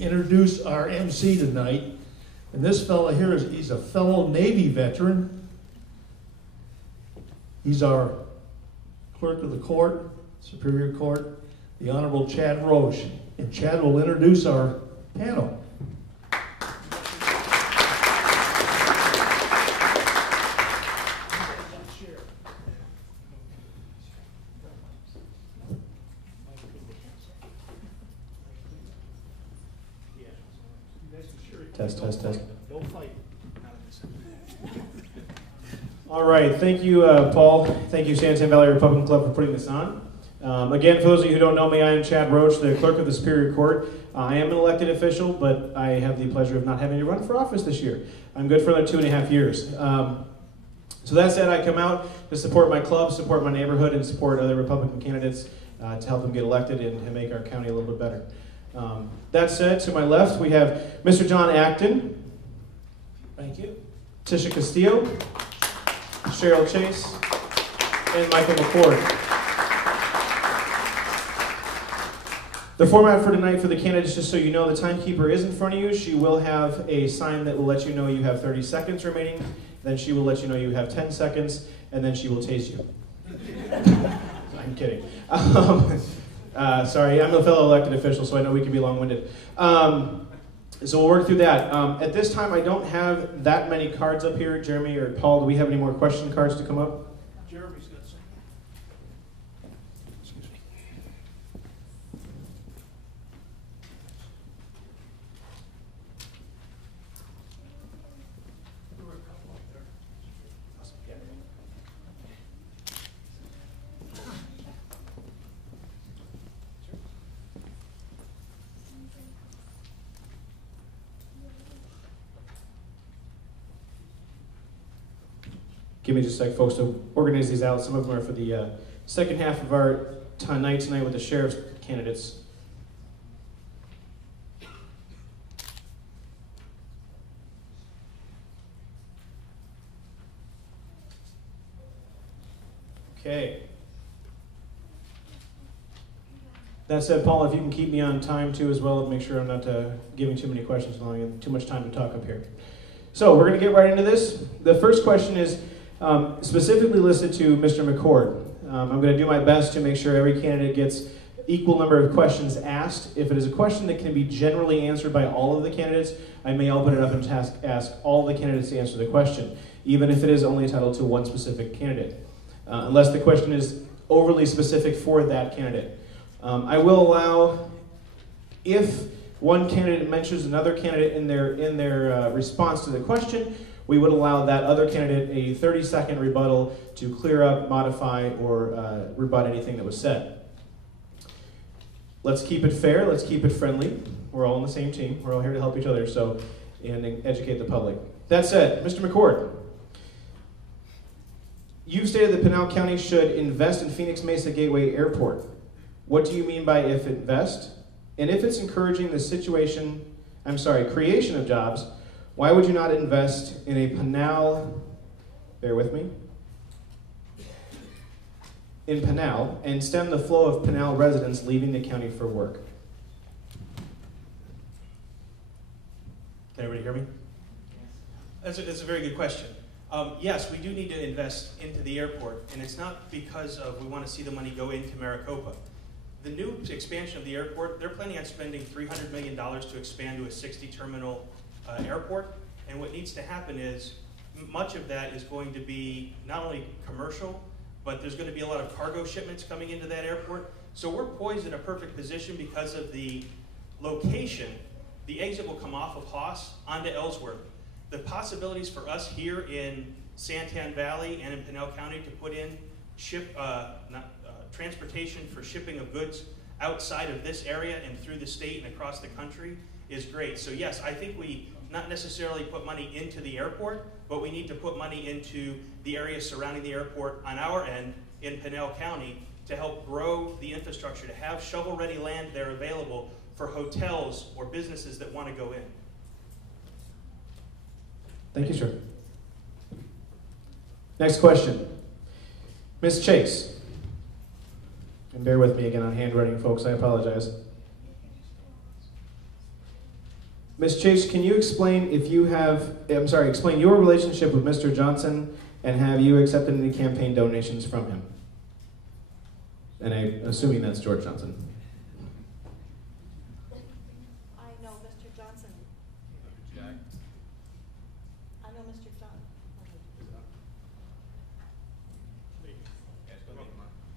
Introduce our MC tonight, and this fella here he's a fellow Navy veteran. He's our clerk of the court, Superior Court, the Honorable Chad Roche, and Chad will introduce our panel. Test. All right, thank you, Paul. Thank you, San Valley Republican Club, for putting this on. Again, for those of you who don't know me, I am Chad Roche, the clerk of the Superior Court. I am an elected official, but I have the pleasure of not having to run for office this year. I'm good for another 2.5 years. So that said, I come out to support my club, support my neighborhood, and support other Republican candidates to help them get elected and make our county a little bit better. That said, to my left, we have Mr. John Acton. Thank you. Tisha Castillo, Cheryl Chase, and Michael McCord. The format for tonight for the candidates, just so you know, the timekeeper is in front of you. She will have a sign that will let you know you have 30 seconds remaining. Then she will let you know you have 10 seconds, and then she will tase you. I'm kidding. Sorry, I'm a fellow elected official, so I know we can be long-winded. So we'll work through that. At this time, I don't have that many cards up here. Jeremy or Paul, do we have any more question cards to come up? Jeremy's got some. Excuse me. There were a couple up there. Yeah. Give me just a sec, folks, to organize these out. Some of them are for the second half of our night tonight with the sheriff's candidates. Okay. That said, Paul, if you can keep me on time too as well, and make sure I'm not giving too many questions along and too much time to talk up here. So we're going to get right into this. The first question is specifically listed to Mr. McCord. I'm going to do my best to make sure every candidate gets equal number of questions asked. If it is a question that can be generally answered by all of the candidates, I may open it up and ask all the candidates to answer the question, even if it is only entitled to one specific candidate, unless the question is overly specific for that candidate. I will allow, if one candidate mentions another candidate in their response to the question, we would allow that other candidate a 30-second rebuttal to clear up, modify, or rebut anything that was said. Let's keep it fair. Let's keep it friendly. We're all on the same team. We're all here to help each other, and educate the public. That said, Mr. McCord, you've stated that Pinal County should invest in Phoenix Mesa Gateway Airport. What do you mean by if invest? And if it's encouraging the creation of jobs, why would you not invest in a Pinal, bear with me, in Pinal and stem the flow of Pinal residents leaving the county for work? Can everybody hear me? That's a very good question. Yes, we do need to invest into the airport, and it's not because of we want to see the money go into Maricopa. The new expansion of the airport, they're planning on spending $300 million to expand to a 60-terminal airport, and what needs to happen is much of that is going to be not only commercial, but there's going to be a lot of cargo shipments coming into that airport. So we're poised in a perfect position because of the location. The exit will come off of Haas onto Ellsworth. The possibilities for us here in Santan Valley and in Pinal County to put in transportation for shipping of goods outside of this area and through the state and across the country is great. So yes, I think we not necessarily put money into the airport, but we need to put money into the areas surrounding the airport on our end in Pinal County to help grow the infrastructure, to have shovel-ready land there available for hotels or businesses that want to go in. Thank you, sir. Next question. Ms. Chase. And bear with me again on handwriting, folks. I apologize. Ms. Chase, can you explain explain your relationship with Mr. Johnson, and have you accepted any campaign donations from him? And I'm assuming that's George Johnson. I know Mr. Johnson. Jack. I know Mr. Johnson.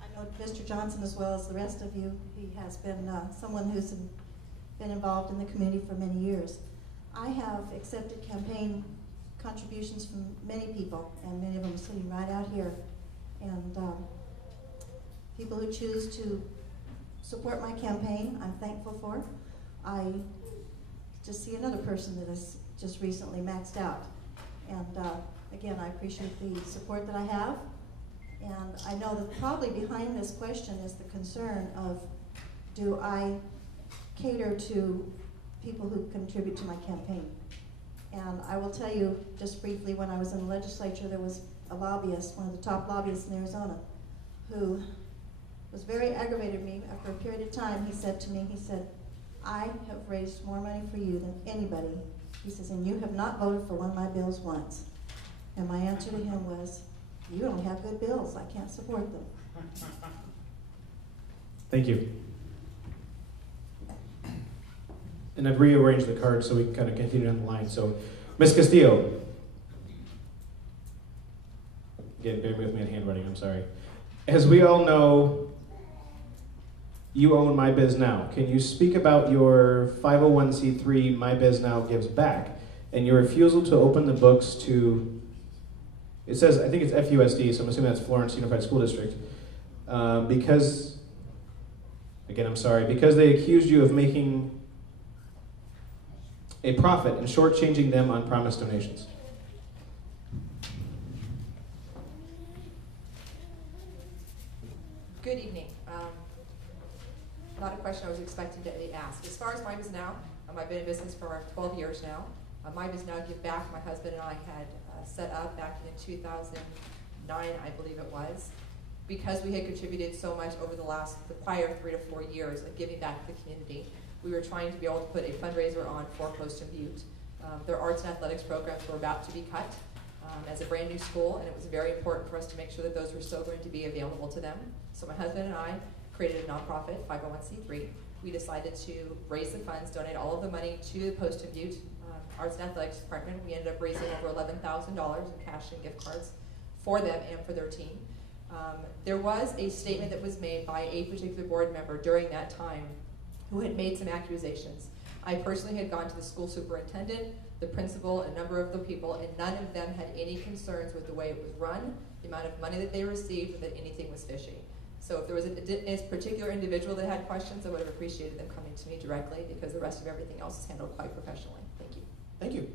I know Mr. Johnson as well as the rest of you. He has been someone who's been involved in the community for many years. I have accepted campaign contributions from many people, and many of them are sitting right out here. And people who choose to support my campaign, I'm thankful for. I just see another person that has just recently maxed out. And again, I appreciate the support that I have. And I know that probably behind this question is the concern of, do I cater to people who contribute to my campaign? And I will tell you just briefly, when I was in the legislature, there was a lobbyist, one of the top lobbyists in Arizona, who was very aggravated with me. After a period of time, he said to me, he said, I have raised more money for you than anybody. He says, and you have not voted for one of my bills once. And my answer to him was, you don't have good bills. I can't support them. Thank you. And I've rearranged the cards so we can kind of continue on the line. So, Ms. Castillo. Again, bear with me on handwriting, I'm sorry. As we all know, you own My Biz Now. Can you speak about your 501c3 My Biz Now Gives Back and your refusal to open the books to, it says, I think it's FUSD, so I'm assuming that's Florence Unified School District, because, again, I'm sorry, because they accused you of making a profit and shortchanging them on promised donations. Good evening. Not a question I was expecting to be asked. As far as My Biz Now, I've been in business for 12 years now. My Biz Now Give Back, my husband and I had set up back in 2009, I believe it was, because we had contributed so much over the prior 3 to 4 years of giving back to the community. We were trying to be able to put a fundraiser on for Post and Butte. Their arts and athletics programs were about to be cut as a brand new school, and it was very important for us to make sure that those were still going to be available to them. So my husband and I created a nonprofit, 501c3. We decided to raise the funds, donate all of the money to the Post and Butte Arts and Athletics Department. We ended up raising over $11,000 in cash and gift cards for them and for their team. There was a statement that was made by a particular board member during that time who had made some accusations. I personally had gone to the school superintendent, the principal, a number of the people, and none of them had any concerns with the way it was run, the amount of money that they received, or that anything was fishy. So if there was a particular individual that had questions, I would have appreciated them coming to me directly, because the rest of everything else is handled quite professionally. Thank you. Thank you.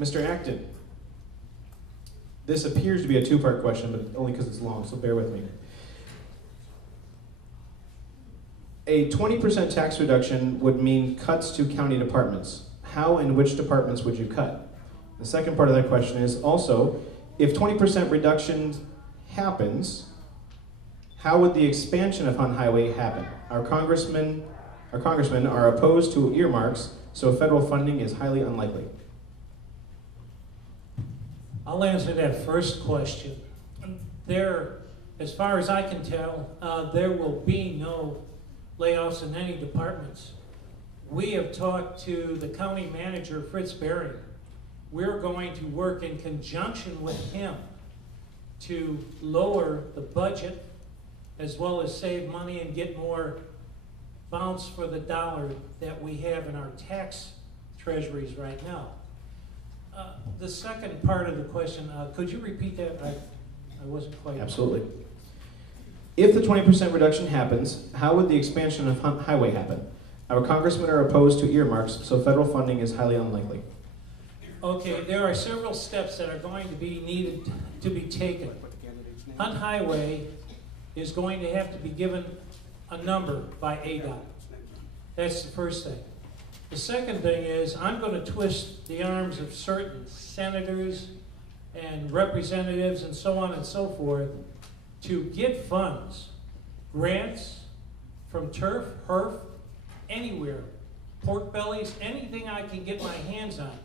Mr. Acton. This appears to be a two-part question, but only because it's long, so bear with me. A 20% tax reduction would mean cuts to county departments. How and which departments would you cut? The second part of that question is also, if 20% reduction happens, how would the expansion of Hunt Highway happen? Our congressmen are opposed to earmarks, so federal funding is highly unlikely. I'll answer that first question. As far as I can tell, there will be no layoffs in any departments. We have talked to the county manager, Fritz Berry. We're going to work in conjunction with him to lower the budget as well as save money and get more bounce for the dollar that we have in our tax treasuries right now. The second part of the question, could you repeat that? I wasn't quite... Absolutely. If the 20% reduction happens, how would the expansion of Hunt Highway happen? Our congressmen are opposed to earmarks, so federal funding is highly unlikely. Okay, there are several steps that are going to be needed to be taken. Hunt Highway is going to have to be given a number by ADOT. That's the first thing. The second thing is, I'm going to twist the arms of certain senators and representatives and so on and so forth to get funds grants from turf, HERF, anywhere, pork bellies, anything I can get my hands on.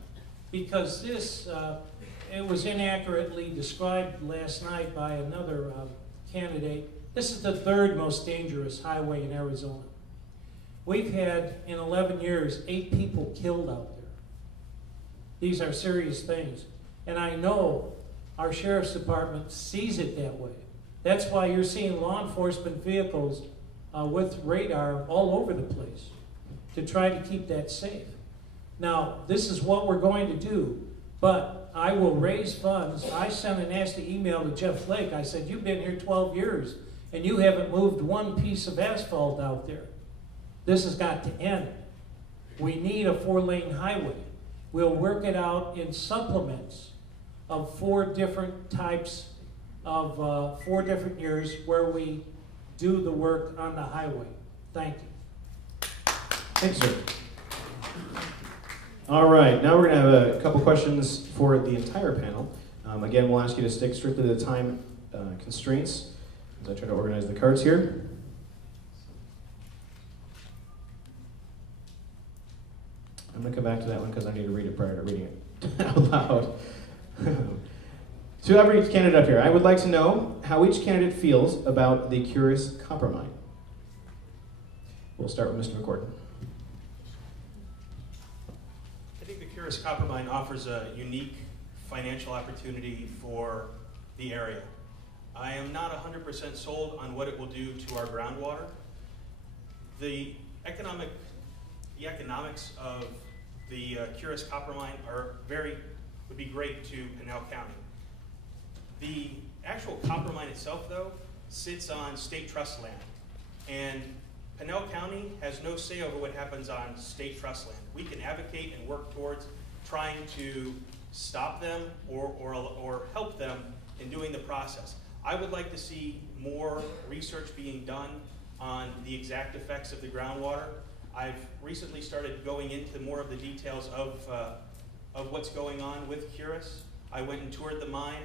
Because this, it was inaccurately described last night by another candidate. This is the third most dangerous highway in Arizona. We've had, in 11 years, 8 people killed out there. These are serious things. And I know our sheriff's department sees it that way. That's why you're seeing law enforcement vehicles with radar all over the place to try to keep that safe. Now, this is what we're going to do, but I will raise funds. I sent a nasty email to Jeff Flake. I said, you've been here 12 years, and you haven't moved one piece of asphalt out there. This has got to end. We need a 4-lane highway. We'll work it out in supplements of 4 different types of 4 different years where we do the work on the highway. Thank you. Thanks, sir. All right, now we're going to have a couple questions for the entire panel. Again, we'll ask you to stick strictly to the time constraints as I try to organize the cards here. I'm going to come back to that one because I need to read it prior to reading it out loud. To every candidate up here, I would like to know how each candidate feels about the Curious Copper Mine. We'll start with Mr. McCord. I think the Curious Copper Mine offers a unique financial opportunity for the area. I am not 100% sold on what it will do to our groundwater. The economics of the Curious Copper Mine would be great to Pinal County. The actual copper mine itself, though, sits on state trust land, and Pinal County has no say over what happens on state trust land. We can advocate and work towards trying to stop them or help them in doing the process. I would like to see more research being done on the exact effects of the groundwater. I've recently started going into more of the details of what's going on with Curious. I went and toured the mine,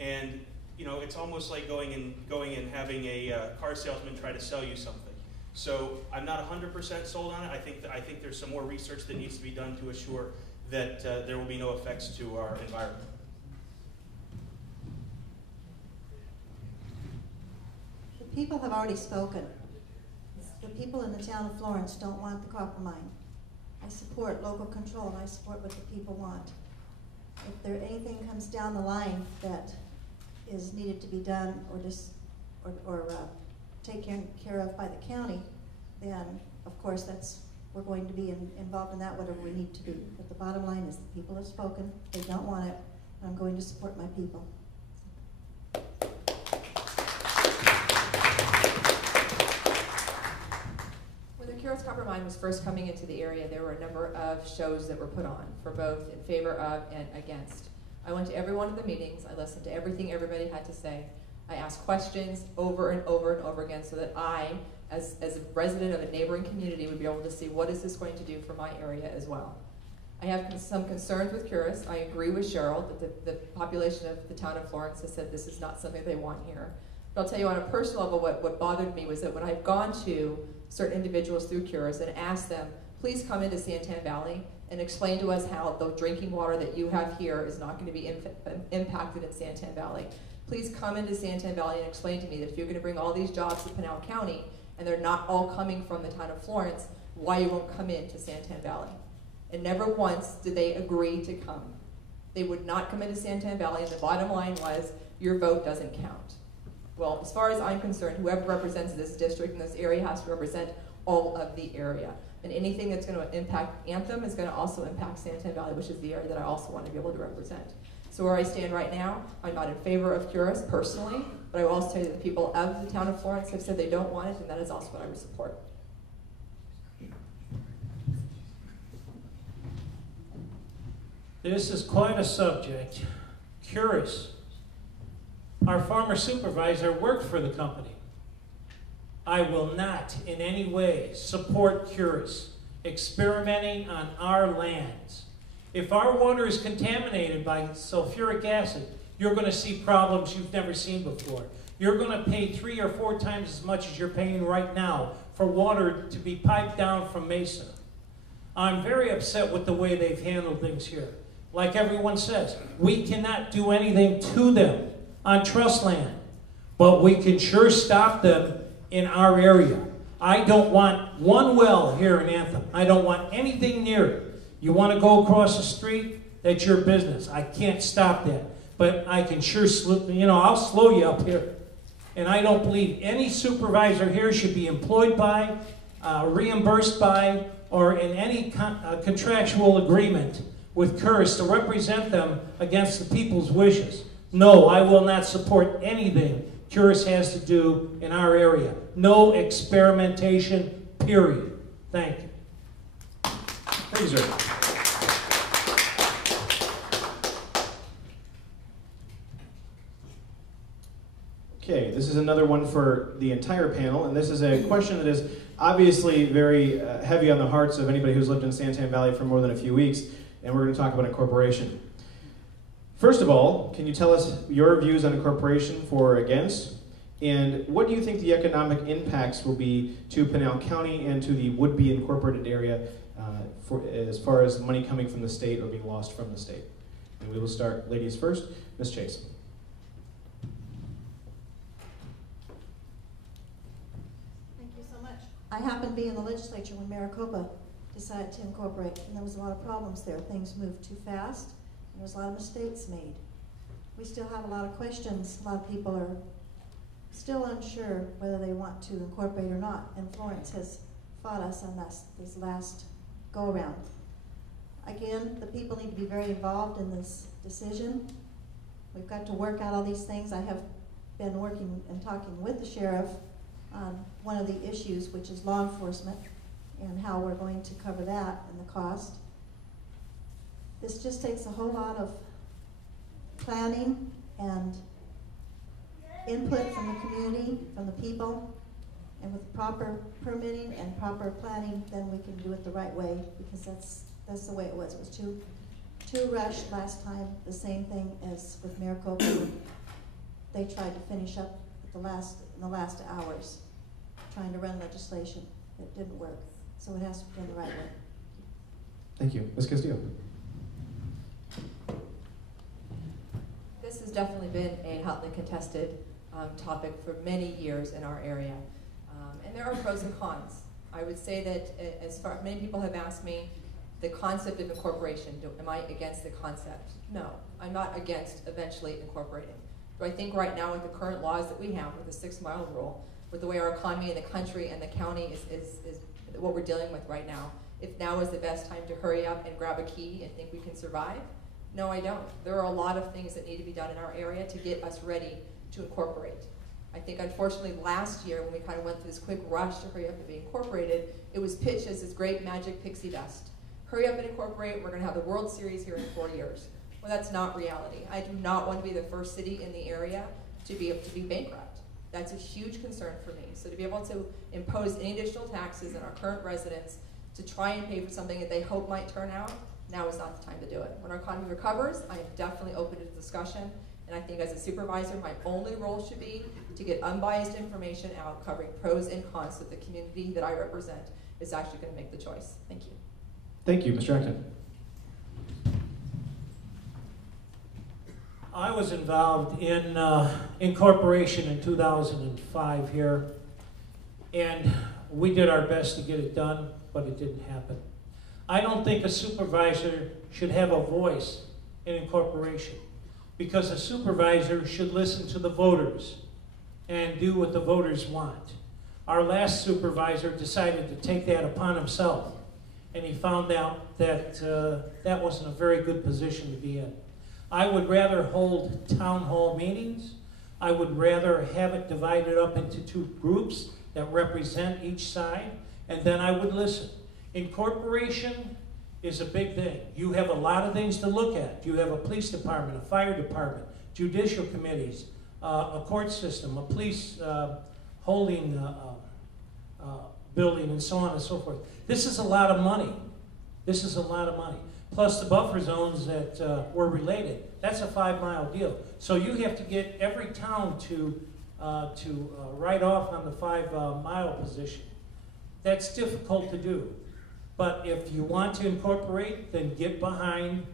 and you know, it's almost like going and having a car salesman try to sell you something. So I'm not 100% sold on it. I think there's some more research that needs to be done to assure that there will be no effects to our environment. The people have already spoken. The people in the town of Florence don't want the copper mine. I support local control, and I support what the people want. If anything comes down the line that is needed to be done or taken care of by the county, then of course we're going to be involved in that, whatever we need to do. But the bottom line is the people have spoken, they don't want it, and I'm going to support my people. When the Curious Copper Mine was first coming into the area, there were a number of shows that were put on for both in favor of and against. I went to every one of the meetings. I listened to everything everybody had to say. I asked questions over and over and over again so that I, as a resident of a neighboring community, would be able to see what is this going to do for my area as well. I have some concerns with Curious. I agree with Cheryl that the population of the town of Florence has said this is not something they want here. But I'll tell you on a personal level, what bothered me was that when I've gone to certain individuals through Curious and asked them, please come into Santan Valley and explain to us how the drinking water that you have here is not going to be impacted in Santan Valley. Please come into Santan Valley and explain to me that if you're going to bring all these jobs to Pinal County and they're not all coming from the town of Florence, why you won't come into Santan Valley. And never once did they agree to come. They would not come into Santan Valley, and the bottom line was, your vote doesn't count. Well, as far as I'm concerned, whoever represents this district in this area has to represent all of the area. And anything that's going to impact Anthem is going to also impact Santan Valley, which is the area that I also want to be able to represent. So where I stand right now, I'm not in favor of Curious personally, but I will also tell you that the people of the town of Florence have said they don't want it, and that is also what I would support. This is quite a subject. Curious. Our former supervisor worked for the company. I will not in any way support Curious experimenting on our lands. If our water is contaminated by sulfuric acid, you're going to see problems you've never seen before. You're going to pay 3 or 4 times as much as you're paying right now for water to be piped down from Mesa. I'm very upset with the way they've handled things here. Like everyone says, we cannot do anything to them on trust land, but we can sure stop them in our area. I don't want one well here in Anthem. I don't want anything near it. You want to go across the street? That's your business. I can't stop that. But I can sure, I'll slow you up here. And I don't believe any supervisor here should be employed by, reimbursed by, or in any contractual agreement with CURS to represent them against the people's wishes. No, I will not support anything CURS has to do in our area. No experimentation, period. Thank you. Thank you, sir. Okay, this is another one for the entire panel, and this is a question that is obviously very heavy on the hearts of anybody who's lived in Santan Valley for more than a few weeks, and we're going to talk about incorporation. First of all, can you tell us your views on incorporation for or against, and what do you think the economic impacts will be to Pinal County and to the would-be incorporated area as far as money coming from the state or being lost from the state? And we will start, ladies first, Ms. Chase. I happened to be in the legislature when Maricopa decided to incorporate, and there was a lot of problems there. Things moved too fast, and there was a lot of mistakes made. We still have a lot of questions. A lot of people are still unsure whether they want to incorporate or not, and Florence has fought us on this last go-around. Again, the people need to be very involved in this decision. We've got to work out all these things. I have been working and talking with the sheriff on one of the issues, which is law enforcement, and how we're going to cover that and the cost. This just takes a whole lot of planning and input from the community, from the people, and with proper permitting and proper planning, then we can do it the right way, because that's the way it was. It was too rushed last time. The same thing as with Maricopa. They tried to finish up at in the last hours, trying to run legislation. It didn't work. So it has to be done the right way. Thank you. Ms. Castillo. This has definitely been a hotly contested topic for many years in our area. And there are pros and cons. I would say that many people have asked me the concept of incorporation. Am I against the concept? No, I'm not against eventually incorporating. Do I think right now with the current laws that we have, with the 6 mile rule, with the way our economy and the country and the county is what we're dealing with right now, if now is the best time to hurry up and grab a key and think we can survive? No, I don't. There are a lot of things that need to be done in our area to get us ready to incorporate. I think unfortunately last year when we kind of went through this quick rush to hurry up and be incorporated, it was pitched as this great magic pixie dust. Hurry up and incorporate, we're going to have the World Series here in 4 years. Well, that's not reality. I do not want to be the first city in the area to be bankrupt. That's a huge concern for me. So to be able to impose any additional taxes on our current residents to try and pay for something that they hope might turn out, now is not the time to do it. When our economy recovers, I am definitely open to discussion. And I think as a supervisor, my only role should be to get unbiased information out covering pros and cons so that the community that I represent is actually going to make the choice. Thank you. Thank you. Mr. Acton. I was involved in incorporation in 2005 here, and we did our best to get it done, but it didn't happen. I don't think a supervisor should have a voice in incorporation, because a supervisor should listen to the voters and do what the voters want. Our last supervisor decided to take that upon himself, and he found out that that wasn't a very good position to be in. I would rather hold town hall meetings. I would rather have it divided up into 2 groups that represent each side, and then I would listen. Incorporation is a big thing. You have a lot of things to look at. You have a police department, a fire department, judicial committees, a court system, a police holding building, and so on and so forth. This is a lot of money. This is a lot of money. Plus the buffer zones that were related. That's a 5 mile deal. So you have to get every town to to write off on the 5-mile position. That's difficult to do. But if you want to incorporate, then get behind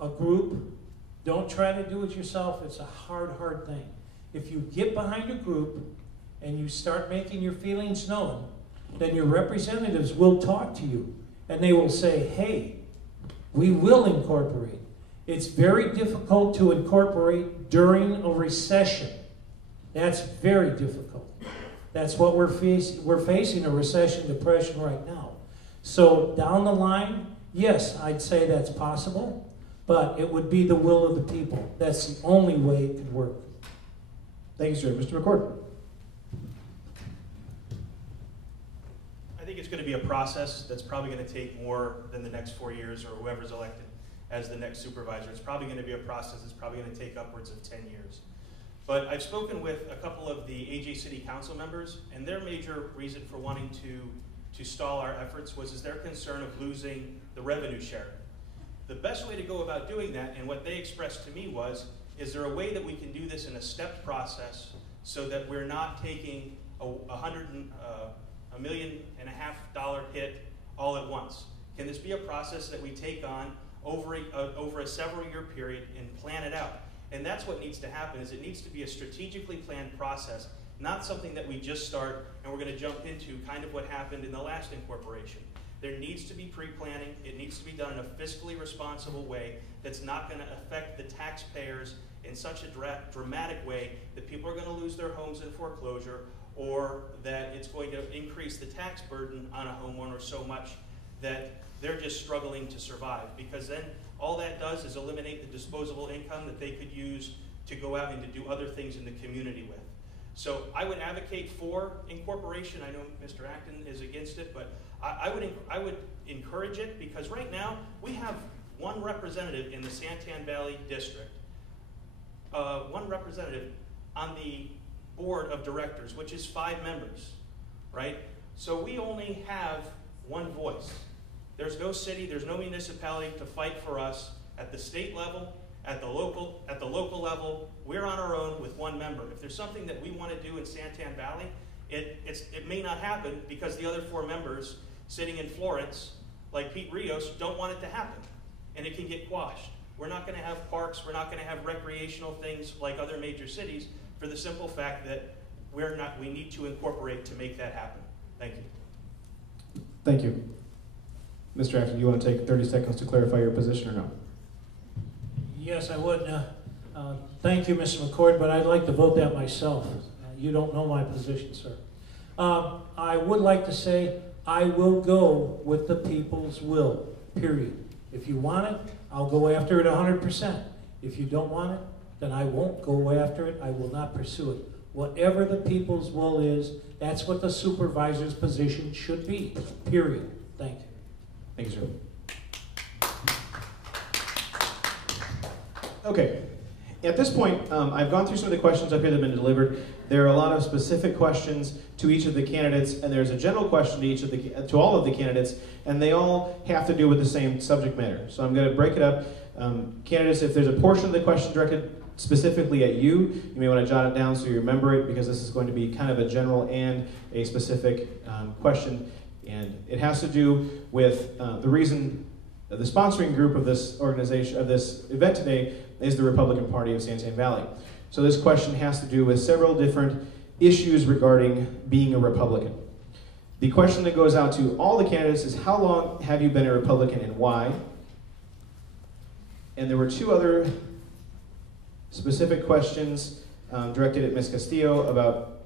a group. Don't try to do it yourself. It's a hard, hard thing. If you get behind a group and you start making your feelings known, then your representatives will talk to you. And they will say, hey, we will incorporate. It's very difficult to incorporate during a recession. That's very difficult. That's what we're facing, a recession, depression right now. So down the line, yes, I'd say that's possible, but it would be the will of the people. That's the only way it could work. Thank you, sir. Mr. McCord. I think it's going to be a process that's probably going to take more than the next 4 years or whoever's elected as the next supervisor. It's probably going to be a process that's probably going to take upwards of 10 years. But I've spoken with a couple of the AJ City Council members, and their major reason for wanting to stall our efforts was their concern of losing the revenue share. The best way to go about doing that, and what they expressed to me was, is there a way that we can do this in a stepped process so that we're not taking $1.5 million hit all at once? Can this be a process that we take on over a several-year period and plan it out? And that's what needs to happen, is it needs to be a strategically planned process, not something that we just start and we're going to jump into, kind of what happened in the last incorporation. There needs to be pre-planning. It needs to be done in a fiscally responsible way that's not going to affect the taxpayers in such a dramatic way that people are going to lose their homes in foreclosure, or that it's going to increase the tax burden on a homeowner so much that they're just struggling to survive, because then all that does is eliminate the disposable income that they could use to go out and to do other things in the community with. So I would advocate for incorporation. I know Mr. Acton is against it, but I would encourage it, because right now we have one representative in the Santan Valley District, one representative on the board of directors, which is 5 members, right? So we only have one voice. There's no city, there's no municipality to fight for us at the state level, at the local level. We're on our own with one member. If there's something that we want to do in Santan Valley, it may not happen because the other 4 members sitting in Florence, like Pete Rios, don't want it to happen, and it can get quashed. We're not going to have parks, we're not going to have recreational things like other major cities, for the simple fact that we need to incorporate to make that happen. Thank you. Thank you. Mr. Acton, do you want to take 30 seconds to clarify your position or no? Yes, I would. Thank you, Mr. McCord, but I'd like to vote that myself. You don't know my position, sir. I would like to say I will go with the people's will, period. If you want it, I'll go after it 100%. If you don't want it, then I won't go after it. I will not pursue it. Whatever the people's will is, that's what the supervisor's position should be, period. Thank you. Thank you, sir. Okay. At this point, I've gone through some of the questions up here that have been delivered. There are a lot of specific questions to each of the candidates, and there's a general question to all of the candidates, and they all have to do with the same subject matter. So I'm going to break it up. Candidates, if there's a portion of the question directed specifically at you, you may want to jot it down so you remember it, because this is going to be kind of a general and a specific question, and it has to do with the reason the sponsoring group of this organization, of this event today, is the Republican Party of Santan Valley. So this question has to do with several different issues regarding being a Republican. The question that goes out to all the candidates is, how long have you been a Republican and why? And there were 2 other specific questions directed at Ms. Castillo about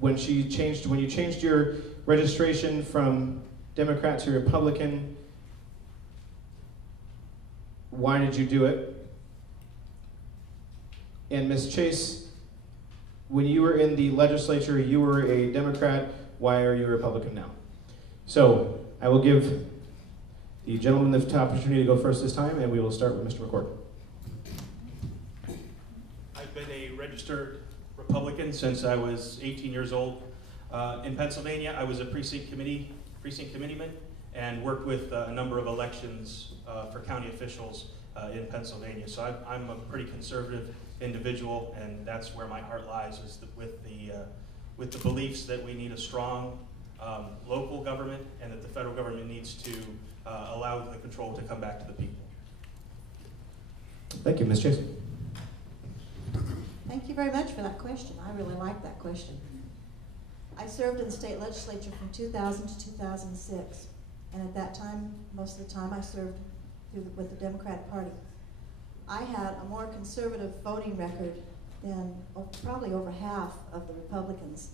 when you changed your registration from Democrat to Republican. Why did you do it? And Ms. Chase, when you were in the legislature, you were a Democrat. Why are you a Republican now? So I will give the gentleman the opportunity to go first this time, and we will start with Mr. McCord. I've been a registered Republican since I was 18 years old. In Pennsylvania, I was a precinct committeeman, and worked with a number of elections for county officials in Pennsylvania. So I'm a pretty conservative individual, and that's where my heart lies, is with the beliefs that we need a strong local government, and that the federal government needs to allow the control to come back to the people. Thank you, Ms. Chase. Thank you very much for that question. I really like that question. I served in the state legislature from 2000 to 2006, and at that time, most of the time, I served with the Democratic Party. I had a more conservative voting record than probably over half of the Republicans.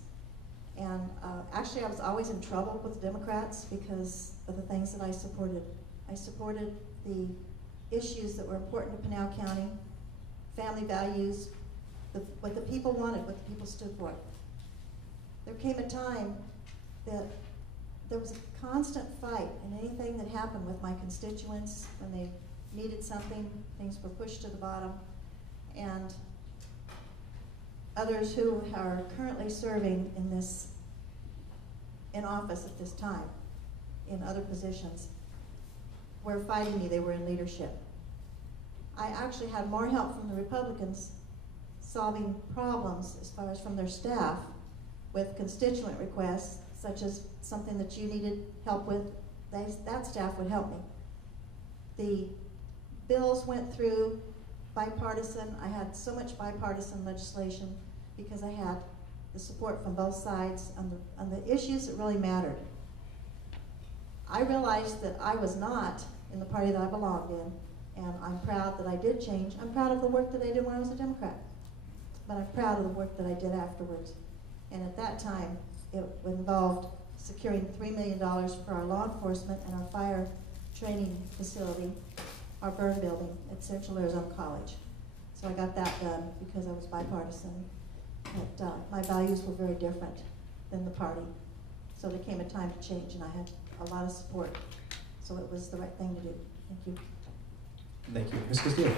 And actually, I was always in trouble with the Democrats because of the things that I supported. I supported the issues that were important to Pinal County, family values, what the people wanted, what the people stood for. There came a time that there was a constant fight in anything that happened with my constituents. When they needed something, things were pushed to the bottom. And others who are currently serving in office at this time, in other positions, were fighting me. They were in leadership. I actually had more help from the Republicans solving problems as far as from their staff with constituent requests, such as something that you needed help with. That staff would help me. The bills went through bipartisan. I had so much bipartisan legislation because I had the support from both sides on the issues that really mattered. I realized that I was not in the party that I belonged in, and I'm proud that I did change. I'm proud of the work that I did when I was a Democrat, but I'm proud of the work that I did afterwards. And at that time, it involved securing $3 million for our law enforcement and our fire training facility, our burn building at Central Arizona College. So I got that done because I was bipartisan. But my values were very different than the party. So there came a time to change, and I had a lot of support. So it was the right thing to do. Thank you. Thank you. Ms. Castillo.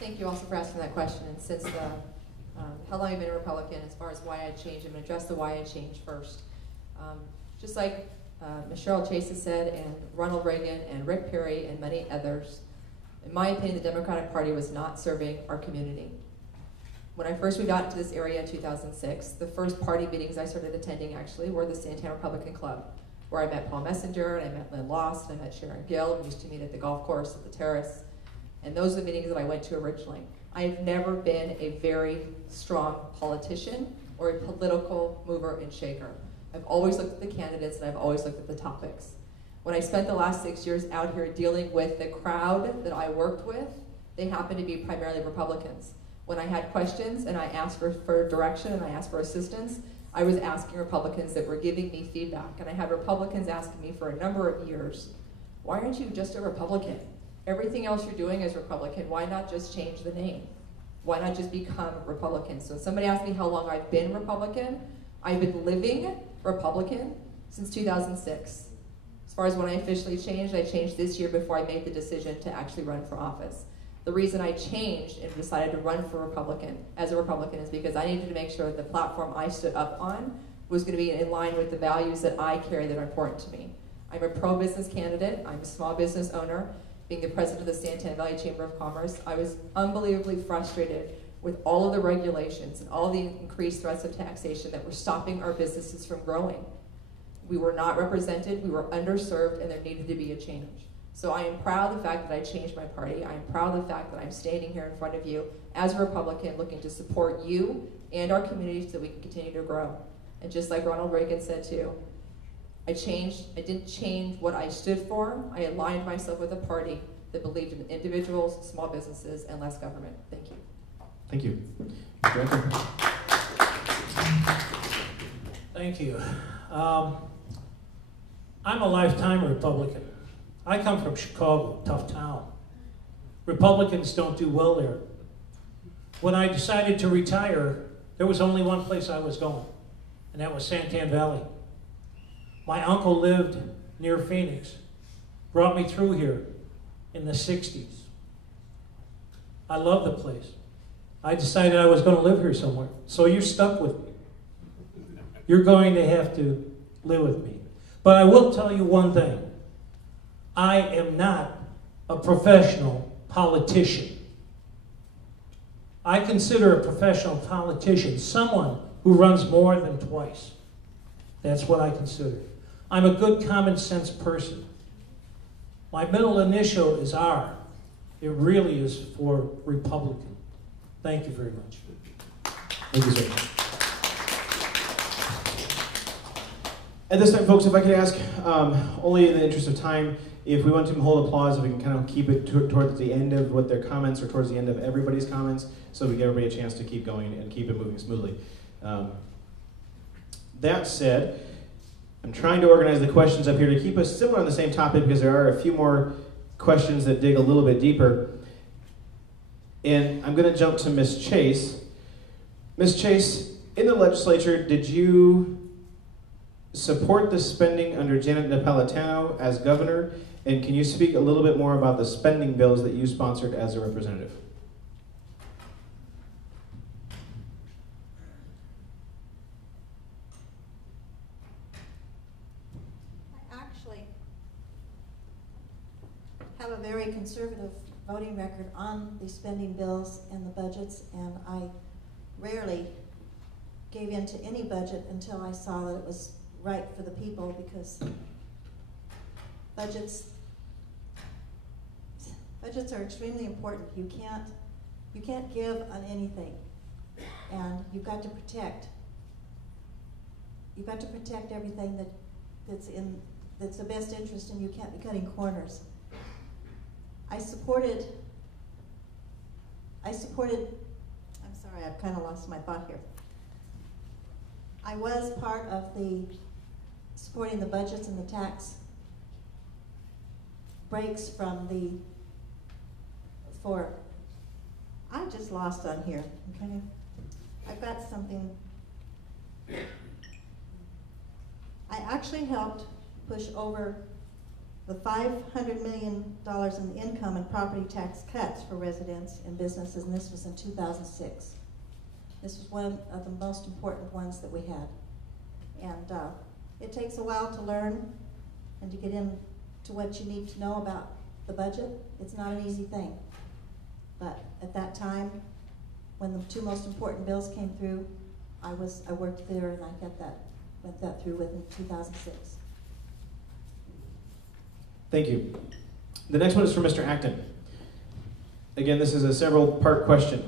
Thank you also for asking that question. And since how long I've been a Republican, as far as why I changed, I'm going to address the why I changed first. Just like Ms. Cheryl Chase has said, and Ronald Reagan, and Rick Perry, and many others, in my opinion, the Democratic Party was not serving our community. When I first moved out to this area in 2006, the first party meetings I started attending actually were the Santana Republican Club, where I met Paul Messenger, and I met Lynn Lost, and I met Sharon Gill. We used to meet at the golf course at the Terrace. And those are the meetings that I went to originally. I have never been a very strong politician or a political mover and shaker. I've always looked at the candidates, and I've always looked at the topics. When I spent the last 6 years out here dealing with the crowd that I worked with, they happened to be primarily Republicans. When I had questions and I asked for direction and I asked for assistance, I was asking Republicans that were giving me feedback. And I had Republicans asking me for a number of years, why aren't you just a Republican? Everything else you're doing is Republican. Why not just change the name? Why not just become Republican? So somebody asked me how long I've been Republican. I've been living Republican since 2006. As far as when I officially changed, I changed this year before I made the decision to actually run for office. The reason I changed and decided to run for as a Republican is because I needed to make sure that the platform I stood up on was going to be in line with the values that I carry that are important to me. I'm a pro-business candidate. I'm a small business owner. Being the president of the Santana Valley Chamber of Commerce, I was unbelievably frustrated with all of the regulations and all the increased threats of taxation that were stopping our businesses from growing. We were not represented, we were underserved, and there needed to be a change. So I am proud of the fact that I changed my party. I am proud of the fact that I'm standing here in front of you as a Republican looking to support you and our community so that we can continue to grow. And just like Ronald Reagan said too, I didn't change what I stood for. I aligned myself with a party that believed in individuals, small businesses, and less government. Thank you. Thank you. Director. Thank you. I'm a lifetime Republican. I come from Chicago, tough town. Republicans don't do well there. When I decided to retire, there was only one place I was going, and that was Santana Valley. My uncle lived near Phoenix, brought me through here in the 60s. I love the place. I decided I was going to live here somewhere. So you're stuck with me. You're going to have to live with me. But I will tell you one thing. I am not a professional politician. I consider a professional politician someone who runs more than twice. That's what I consider. I'm a good common sense person. My middle initial is R. It really is for Republican. Thank you very much. Thank you, sir. At this time, folks, if I could ask, only in the interest of time, if we want to hold applause, if we can kind of keep it towards the end of what their comments or towards the end of everybody's comments, so we give everybody a chance to keep going and keep it moving smoothly. That said, I'm trying to organize the questions up here to keep us similar on the same topic because there are a few more questions that dig a little bit deeper. And I'm going to jump to Ms. Chase. Ms. Chase, in the legislature, did you support the spending under Janet Napolitano as governor? And can you speak a little bit more about the spending bills that you sponsored as a representative? I actually have a very conservative voting record on the spending bills and the budgets, and I rarely gave in to any budget until I saw that it was right for the people, because budgets are extremely important. You can't give on anything, and you've got to protect. You've got to protect everything that's the best interest, and you can't be cutting corners. I supported, I'm sorry, I've kind of lost my thought here. I was part of the supporting the budgets and the tax breaks I'm just lost on here. Okay, I've got something. I actually helped push over the $500 million in income and property tax cuts for residents and businesses, and this was in 2006. This was one of the most important ones that we had. And it takes a while to learn and to get into what you need to know about the budget. It's not an easy thing. But at that time, when the two most important bills came through, I worked there, and I went that through with in 2006. Thank you. The next one is for Mr. Acton. Again, this is a several-part question.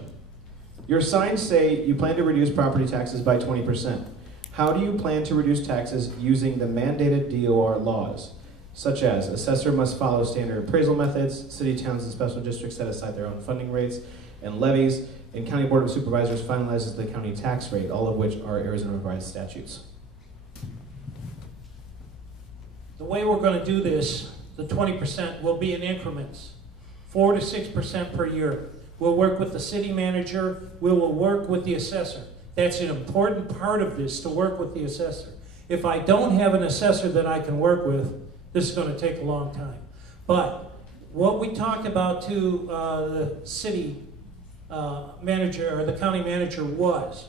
Your signs say you plan to reduce property taxes by 20%. How do you plan to reduce taxes using the mandated DOR laws, such as assessor must follow standard appraisal methods, city, towns, and special districts set aside their own funding rates and levies, and county board of supervisors finalizes the county tax rate, all of which are Arizona revised statutes? The way we're going to do this, the 20% will be in increments, 4 to 6% per year. We'll work with the city manager. We will work with the assessor. That's an important part of this, to work with the assessor. If I don't have an assessor that I can work with, this is going to take a long time. But what we talked about to the city manager, or the county manager, was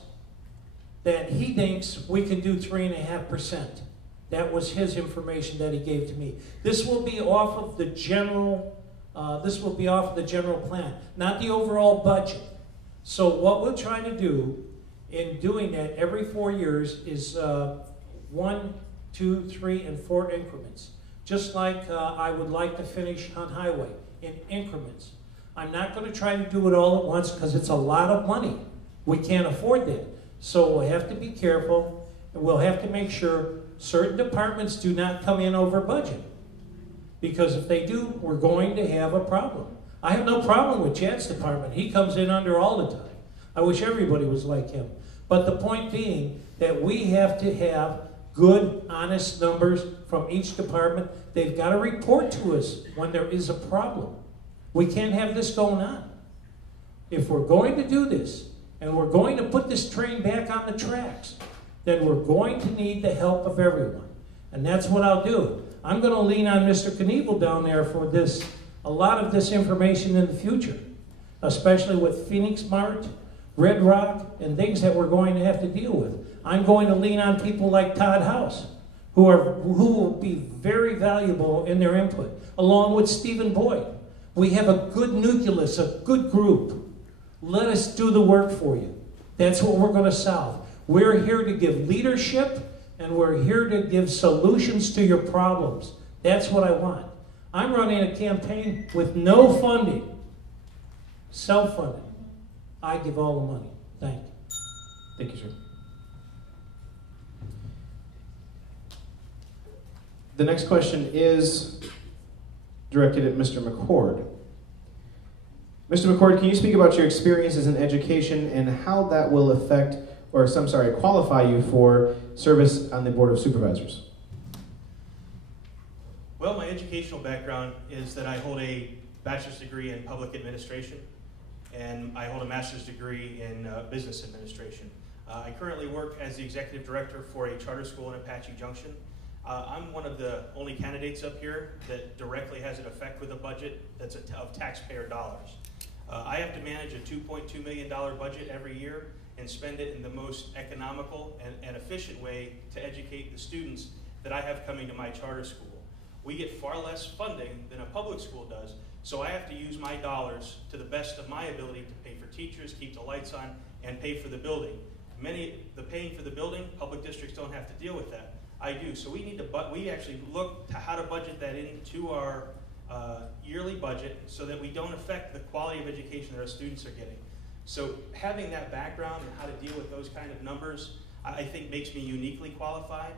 that he thinks we can do 3.5%. That was his information that he gave to me. This will be off of the general. This will be off of the general plan, not the overall budget. So what we're trying to do in doing that every 4 years is 1, 2, 3, and 4 increments. Just like I would like to finish on highway in increments. I'm not going to try to do it all at once because it's a lot of money. We can't afford that. So we'll have to be careful, and we'll have to make sure certain departments do not come in over budget. Because if they do, we're going to have a problem. I have no problem with Chad's department. He comes in under all the time. I wish everybody was like him. But the point being that we have to have good, honest numbers from each department. They've got to report to us when there is a problem. We can't have this going on. If we're going to do this, and we're going to put this train back on the tracks, then we're going to need the help of everyone. And that's what I'll do. I'm going to lean on Mr. Knievel down there for this, a lot of this information in the future, especially with Phoenix Mart, Red Rock, and things that we're going to have to deal with. I'm going to lean on people like Todd House, who will be very valuable in their input, along with Stephen Boyd. We have a good nucleus, a good group. Let us do the work for you. That's what we're going to solve. We're here to give leadership, and we're here to give solutions to your problems. That's what I want. I'm running a campaign with no funding, self-funded. I give all the money. Thank you. Thank you, sir. The next question is directed at Mr. McCord. Mr. McCord, can you speak about your experiences in education and how that will affect, or qualify you for service on the Board of Supervisors? Well, my educational background is that I hold a bachelor's degree in public administration, and I hold a master's degree in business administration. I currently work as the executive director for a charter school in Apache Junction. I'm one of the only candidates up here that directly has an effect with a budget that's of taxpayer dollars. I have to manage a $2.2 million budget every year and spend it in the most economical and efficient way to educate the students that I have coming to my charter school. We get far less funding than a public school does, so I have to use my dollars to the best of my ability to pay for teachers, keep the lights on, and pay for the building. The paying for the building, public districts don't have to deal with that. I do. So we actually look to how to budget that into our yearly budget so that we don't affect the quality of education that our students are getting. So having that background and how to deal with those kind of numbers, I think makes me uniquely qualified.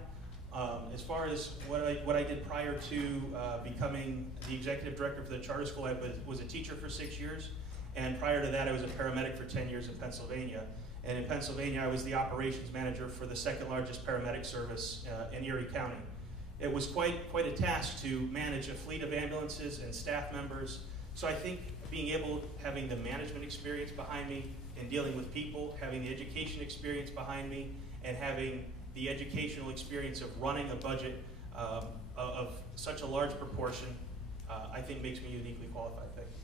As far as what I did prior to becoming the executive director for the charter school, I was a teacher for 6 years, and prior to that I was a paramedic for 10 years in Pennsylvania. And in Pennsylvania, I was the operations manager for the second largest paramedic service in Erie County. It was quite a task to manage a fleet of ambulances and staff members. So I think having the management experience behind me and dealing with people, having the education experience behind me, and having the educational experience of running a budget of such a large proportion, I think makes me uniquely qualified. Thank you.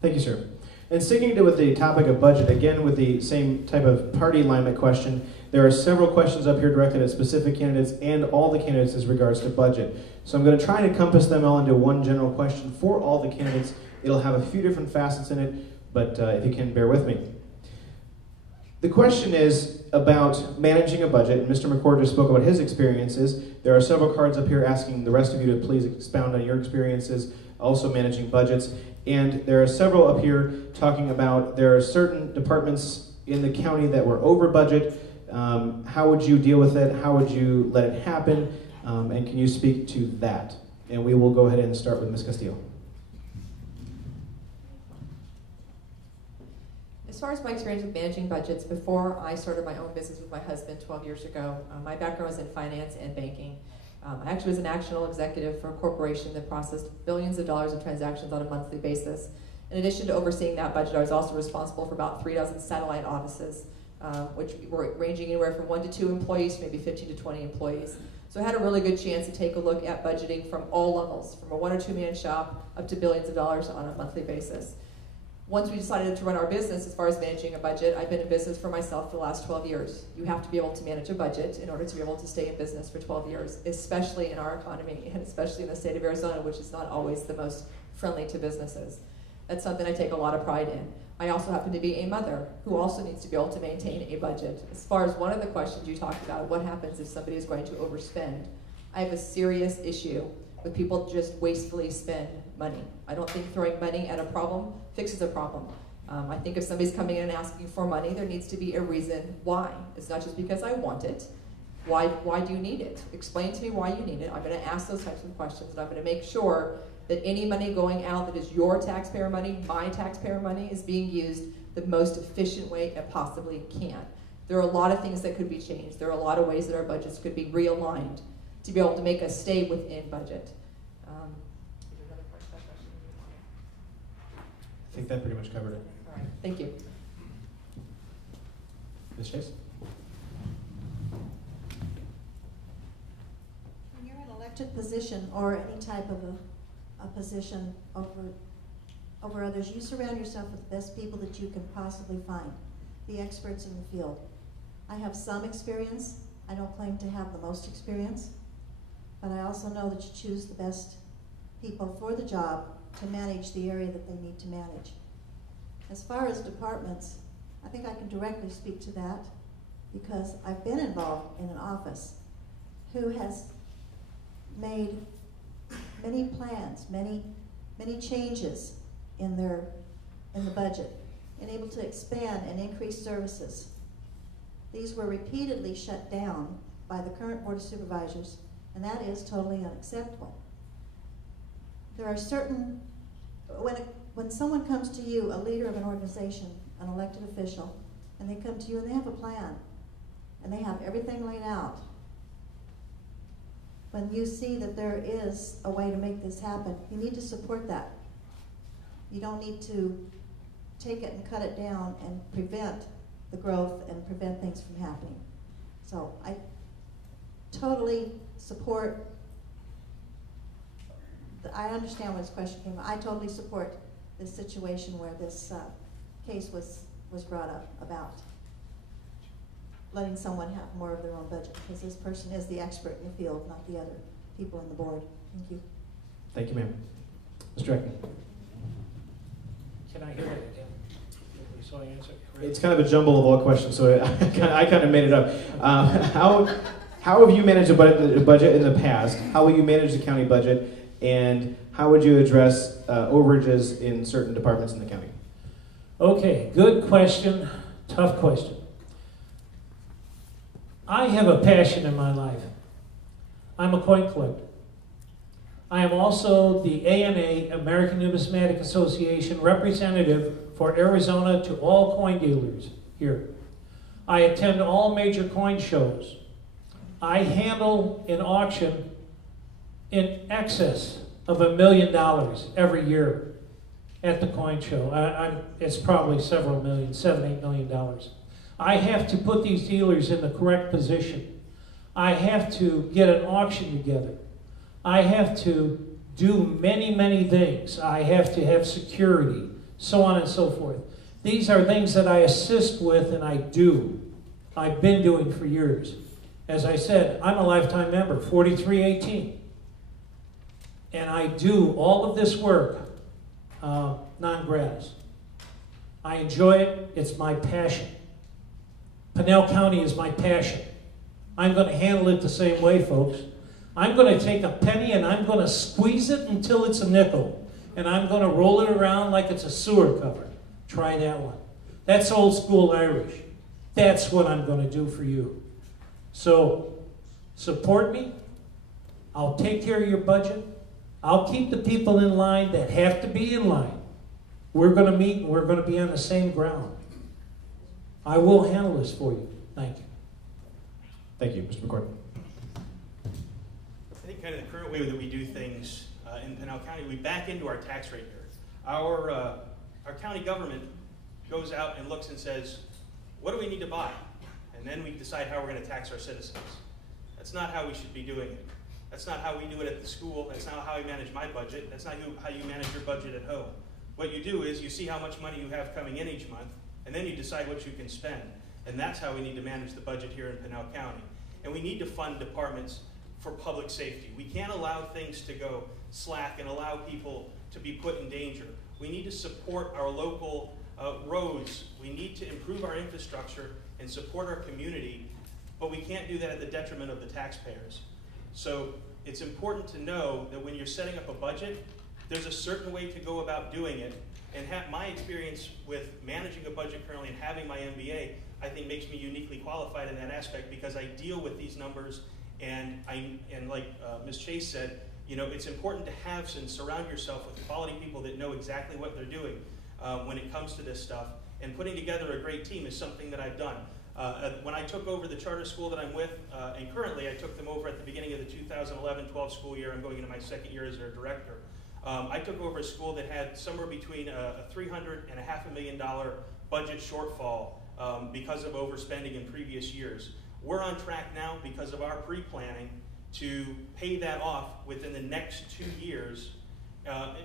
Thank you, sir. And sticking with the topic of budget, again with the same type of party alignment question, there are several questions up here directed at specific candidates and all the candidates as regards to budget. So I'm going to try and encompass them all into one general question for all the candidates. It'll have a few different facets in it, but if you can bear with me. The question is about managing a budget, and Mr. McCord just spoke about his experiences. There are several cards up here asking the rest of you to please expound on your experiences, also managing budgets. And there are several up here talking about there are certain departments in the county that were over budget. How would you deal with it? How would you let it happen? And can you speak to that? And we will go ahead and start with Ms. Castillo. As far as my experience with managing budgets, before I started my own business with my husband 12 years ago, my background was in finance and banking. I actually was an national executive for a corporation that processed billions of dollars of transactions on a monthly basis. In addition to overseeing that budget, I was also responsible for about 3 dozen satellite offices, which were ranging anywhere from 1 to 2 employees to maybe 15 to 20 employees. So I had a really good chance to take a look at budgeting from all levels, from a 1 or 2 man shop up to billions of dollars on a monthly basis. Once we decided to run our business, as far as managing a budget, I've been in business for myself for the last 12 years. You have to be able to manage a budget in order to be able to stay in business for 12 years, especially in our economy, and especially in the state of Arizona, which is not always the most friendly to businesses. That's something I take a lot of pride in. I also happen to be a mother who also needs to be able to maintain a budget. As far as one of the questions you talked about, what happens if somebody is going to overspend? I have a serious issue with people just wastefully spend money. I don't think throwing money at a problem fixes a problem. I think if somebody's coming in and asking for money, there needs to be a reason why. It's not just because I want it. Why do you need it? Explain to me why you need it. I'm going to ask those types of questions, and I'm going to make sure that any money going out that is your taxpayer money, my taxpayer money, is being used the most efficient way it possibly can. There are a lot of things that could be changed. There are a lot of ways that our budgets could be realigned to be able to make us stay within budget. I think that pretty much covered it. All right, thank you. Ms. Chase? When you're in an elected position or any type of a position over others, you surround yourself with the best people that you can possibly find, the experts in the field. I have some experience. I don't claim to have the most experience, but I also know that you choose the best people for the job to manage the area that they need to manage. As far as departments, I think I can directly speak to that because I've been involved in an office who has made many plans, many changes in the budget, and able to expand and increase services. These were repeatedly shut down by the current Board of Supervisors, and that is totally unacceptable. There are certain, when someone comes to you, a leader of an organization, an elected official, and they come to you and they have a plan, and they have everything laid out, when you see that there is a way to make this happen, you need to support that. You don't need to take it and cut it down and prevent the growth and prevent things from happening. So I totally support, I understand where this question came from. I totally support this situation where this case was brought up about letting someone have more of their own budget, because this person is the expert in the field, not the other people in the board. Thank you. Thank you, ma'am. Mr. Acton. Can I hear it again? So I answer correctly? It's kind of a jumble of all questions, so I kind of made it up. How have you managed the budget in the past? How will you manage the county budget? And how would you address overages in certain departments in the county? Okay, good question, tough question. I have a passion in my life. I'm a coin collector. I am also the ANA, American Numismatic Association, representative for Arizona to all coin dealers here. I attend all major coin shows. I handle an auction in excess of $1 million every year at the coin show. It's probably several million, $7, $8 million. I have to put these dealers in the correct position. I have to get an auction together. I have to do many, many things. I have to have security, so on and so forth. These are things that I assist with and I do. I've been doing for years. As I said, I'm a lifetime member, 4318. And I do all of this work non-gratis. I enjoy it. It's my passion. Pinal County is my passion. I'm going to handle it the same way, folks. I'm going to take a penny and I'm going to squeeze it until it's a nickel. And I'm going to roll it around like it's a sewer cover. Try that one. That's old school Irish. That's what I'm going to do for you. So, support me. I'll take care of your budget. I'll keep the people in line that have to be in line. We're going to meet and we're going to be on the same ground. I will handle this for you. Thank you. Thank you, Mr. McCord. I think kind of the current way that we do things in Pinal County, we back into our tax rate here. Our county government goes out and looks and says, what do we need to buy? And then we decide how we're going to tax our citizens. That's not how we should be doing it. That's not how we do it at the school. That's not how I manage my budget. That's not how you manage your budget at home. What you do is you see how much money you have coming in each month, and then you decide what you can spend. And that's how we need to manage the budget here in Pinal County. And we need to fund departments for public safety. We can't allow things to go slack and allow people to be put in danger. We need to support our local roads. We need to improve our infrastructure and support our community, but we can't do that at the detriment of the taxpayers. So it's important to know that when you're setting up a budget, there's a certain way to go about doing it. And my experience with managing a budget currently and having my MBA, I think makes me uniquely qualified in that aspect because I deal with these numbers and like Ms. Chase said, you know, it's important to have and surround yourself with quality people that know exactly what they're doing when it comes to this stuff. And putting together a great team is something that I've done. When I took over the charter school that I'm with, and currently I took them over at the beginning of the 2011-12 school year. I'm going into my second year as their director. I took over a school that had somewhere between a $300,000 and a $500,000 budget shortfall because of overspending in previous years. We're on track now because of our pre-planning to pay that off within the next 2 years.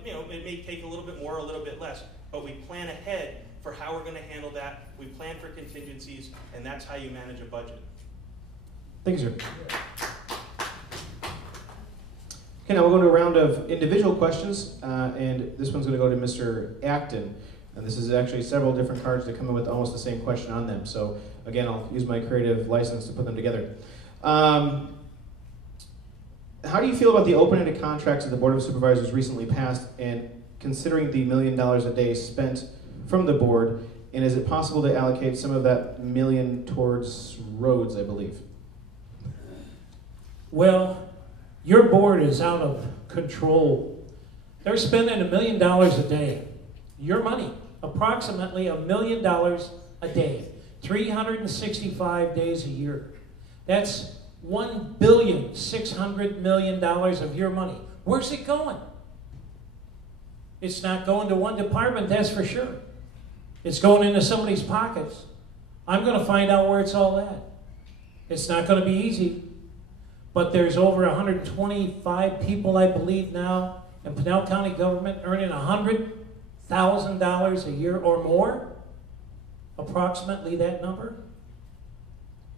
You know, it may take a little bit more, a little bit less, but we plan ahead for how we're going to handle that. We plan for contingencies, and that's how you manage a budget. Thank you, sir. Okay, now we'll go to a round of individual questions, and this one's going to go to Mr. Acton. And this is actually several different cards that come in with almost the same question on them. So again, I'll use my creative license to put them together. How do you feel about the open-ended contracts that the Board of Supervisors recently passed, and considering the $1 million a day spent from the board, and is it possible to allocate some of that million towards roads, I believe? Well, your board is out of control. They're spending $1 million a day. Your money, approximately $1 million a day, 365 days a year. That's $1.6 billion of your money. Where's it going? It's not going to one department, that's for sure. It's going into somebody's pockets. I'm going to find out where it's all at. It's not going to be easy, but there's over 125 people, I believe now, in Pinal County government earning $100,000 a year or more, approximately that number.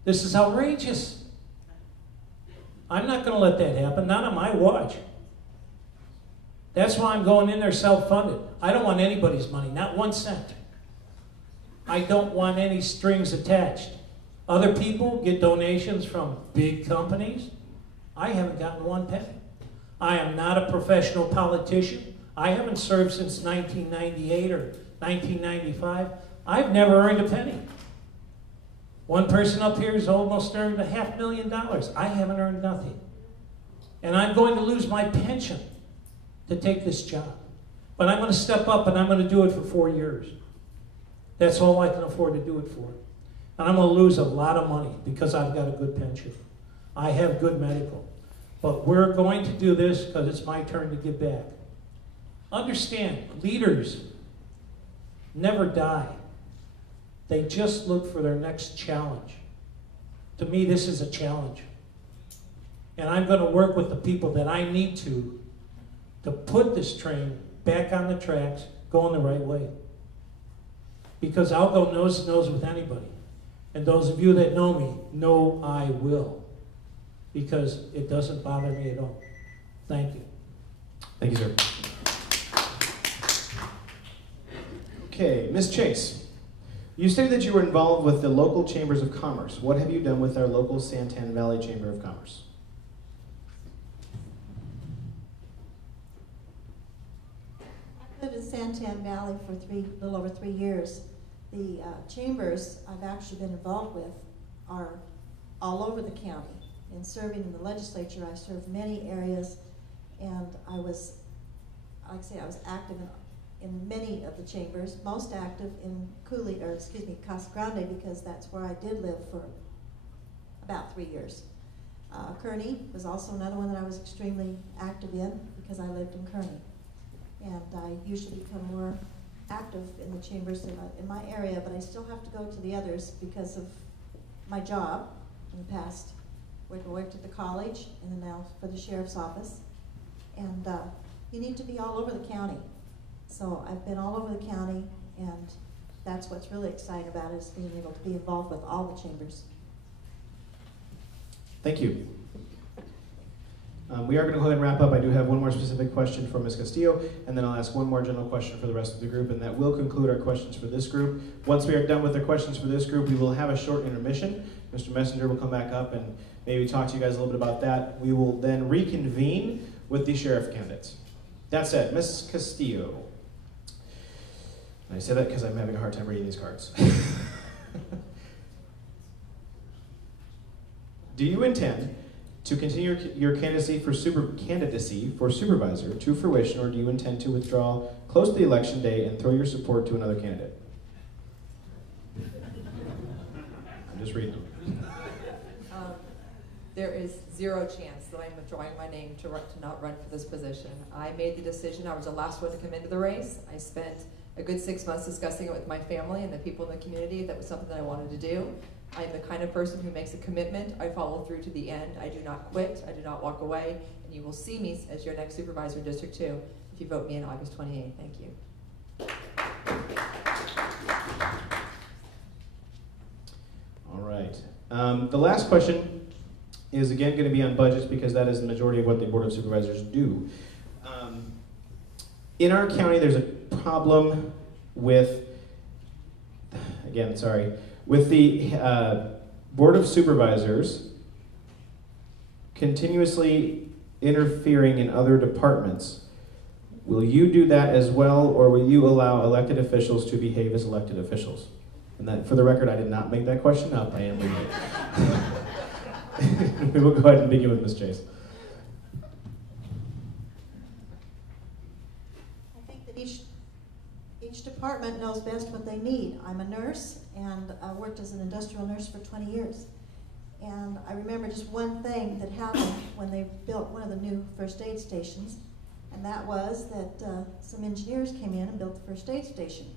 This is outrageous. I'm not going to let that happen, not on my watch. That's why I'm going in there self-funded. I don't want anybody's money, not 1 cent. I don't want any strings attached. Other people get donations from big companies. I haven't gotten 1 penny. I am not a professional politician. I haven't served since 1998 or 1995. I've never earned a penny. One person up here has almost earned $500,000. I haven't earned nothing. And I'm going to lose my pension to take this job. But I'm going to step up and I'm going to do it for 4 years. That's all I can afford to do it for. And I'm going to lose a lot of money because I've got a good pension. I have good medical. But we're going to do this because it's my turn to give back. Understand, leaders never die. They just look for their next challenge. To me, this is a challenge. And I'm going to work with the people that I need to put this train back on the tracks, going the right way. Because I'll go nose to nose with anybody. And those of you that know me know I will. Because it doesn't bother me at all. Thank you. Thank you, sir. Okay, Ms. Chase. You stated that you were involved with the local chambers of commerce. What have you done with our local Santan Valley Chamber of Commerce? I lived in Santan Valley for a little over 3 years. The chambers I've actually been involved with are all over the county. In serving in the legislature, I served many areas, and I was active in many of the chambers, most active in Casa Grande, because that's where I did live for about 3 years. Kearney was also another one that I was extremely active in because I lived in Kearney. And I usually become more active in the chambers in my area, but I still have to go to the others because of my job in the past. I worked at the college and then now for the sheriff's office. And you need to be all over the county. So I've been all over the county, and that's what's really exciting about it, is being able to be involved with all the chambers. Thank you. We are going to go ahead and wrap up. I do have one more specific question for Ms. Castillo, and then I'll ask one more general question for the rest of the group, and that will conclude our questions for this group. Once we are done with the questions for this group, we will have a short intermission. Mr. Messenger will come back up and maybe talk to you guys a little bit about that. We will then reconvene with the sheriff candidates. That said, Ms. Castillo. And I say that because I'm having a hard time reading these cards. Do you intend to continue your candidacy for supervisor to fruition, or do you intend to withdraw close to the election day and throw your support to another candidate? I'm just reading them. There is zero chance that I'm withdrawing my name to not run for this position. I made the decision. I was the last one to come into the race. I spent a good 6 months discussing it with my family and the people in the community. That was something that I wanted to do. I'm the kind of person who makes a commitment. I follow through to the end. I do not quit. I do not walk away. And you will see me as your next supervisor in District 2 if you vote me in August 28th. Thank you. All right. The last question is again going to be on budgets because that is the majority of what the Board of Supervisors do. In our county, there's a problem with, with the Board of Supervisors continuously interfering in other departments. Will you do that as well, or will you allow elected officials to behave as elected officials? And that, for the record, I did not make that question up. I am reading it. We will go ahead and begin with Ms. Chase. I think that each department knows best what they need. I'm a nurse, and I worked as an industrial nurse for 20 years. And I remember just one thing that happened when they built one of the new first aid stations, and that was that some engineers came in and built the first aid station.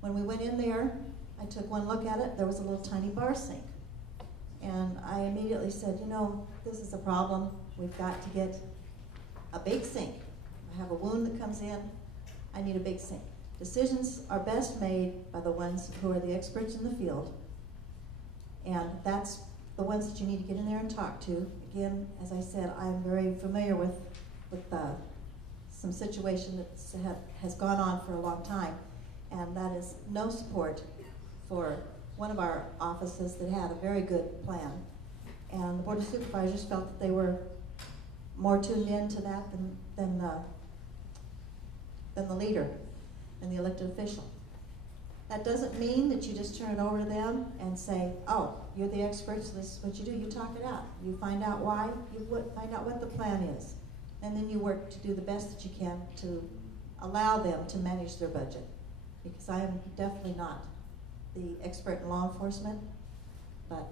When we went in there, I took one look at it, there was a little tiny bar sink. And I immediately said, you know, this is a problem. We've got to get a big sink. I have a wound that comes in, I need a big sink. Decisions are best made by the ones who are the experts in the field, and that's the ones that you need to get in there and talk to. Again, as I said, I'm very familiar with some situation that has gone on for a long time, and that is no support for one of our offices that had a very good plan. And the Board of Supervisors felt that they were more tuned in to that than the leader and the elected official. That doesn't mean that you just turn it over to them and say, oh, you're the experts, this is what you do. You talk it out. You find out why, find out what the plan is. And then you work to do the best that you can to allow them to manage their budget. Because I am definitely not the expert in law enforcement, but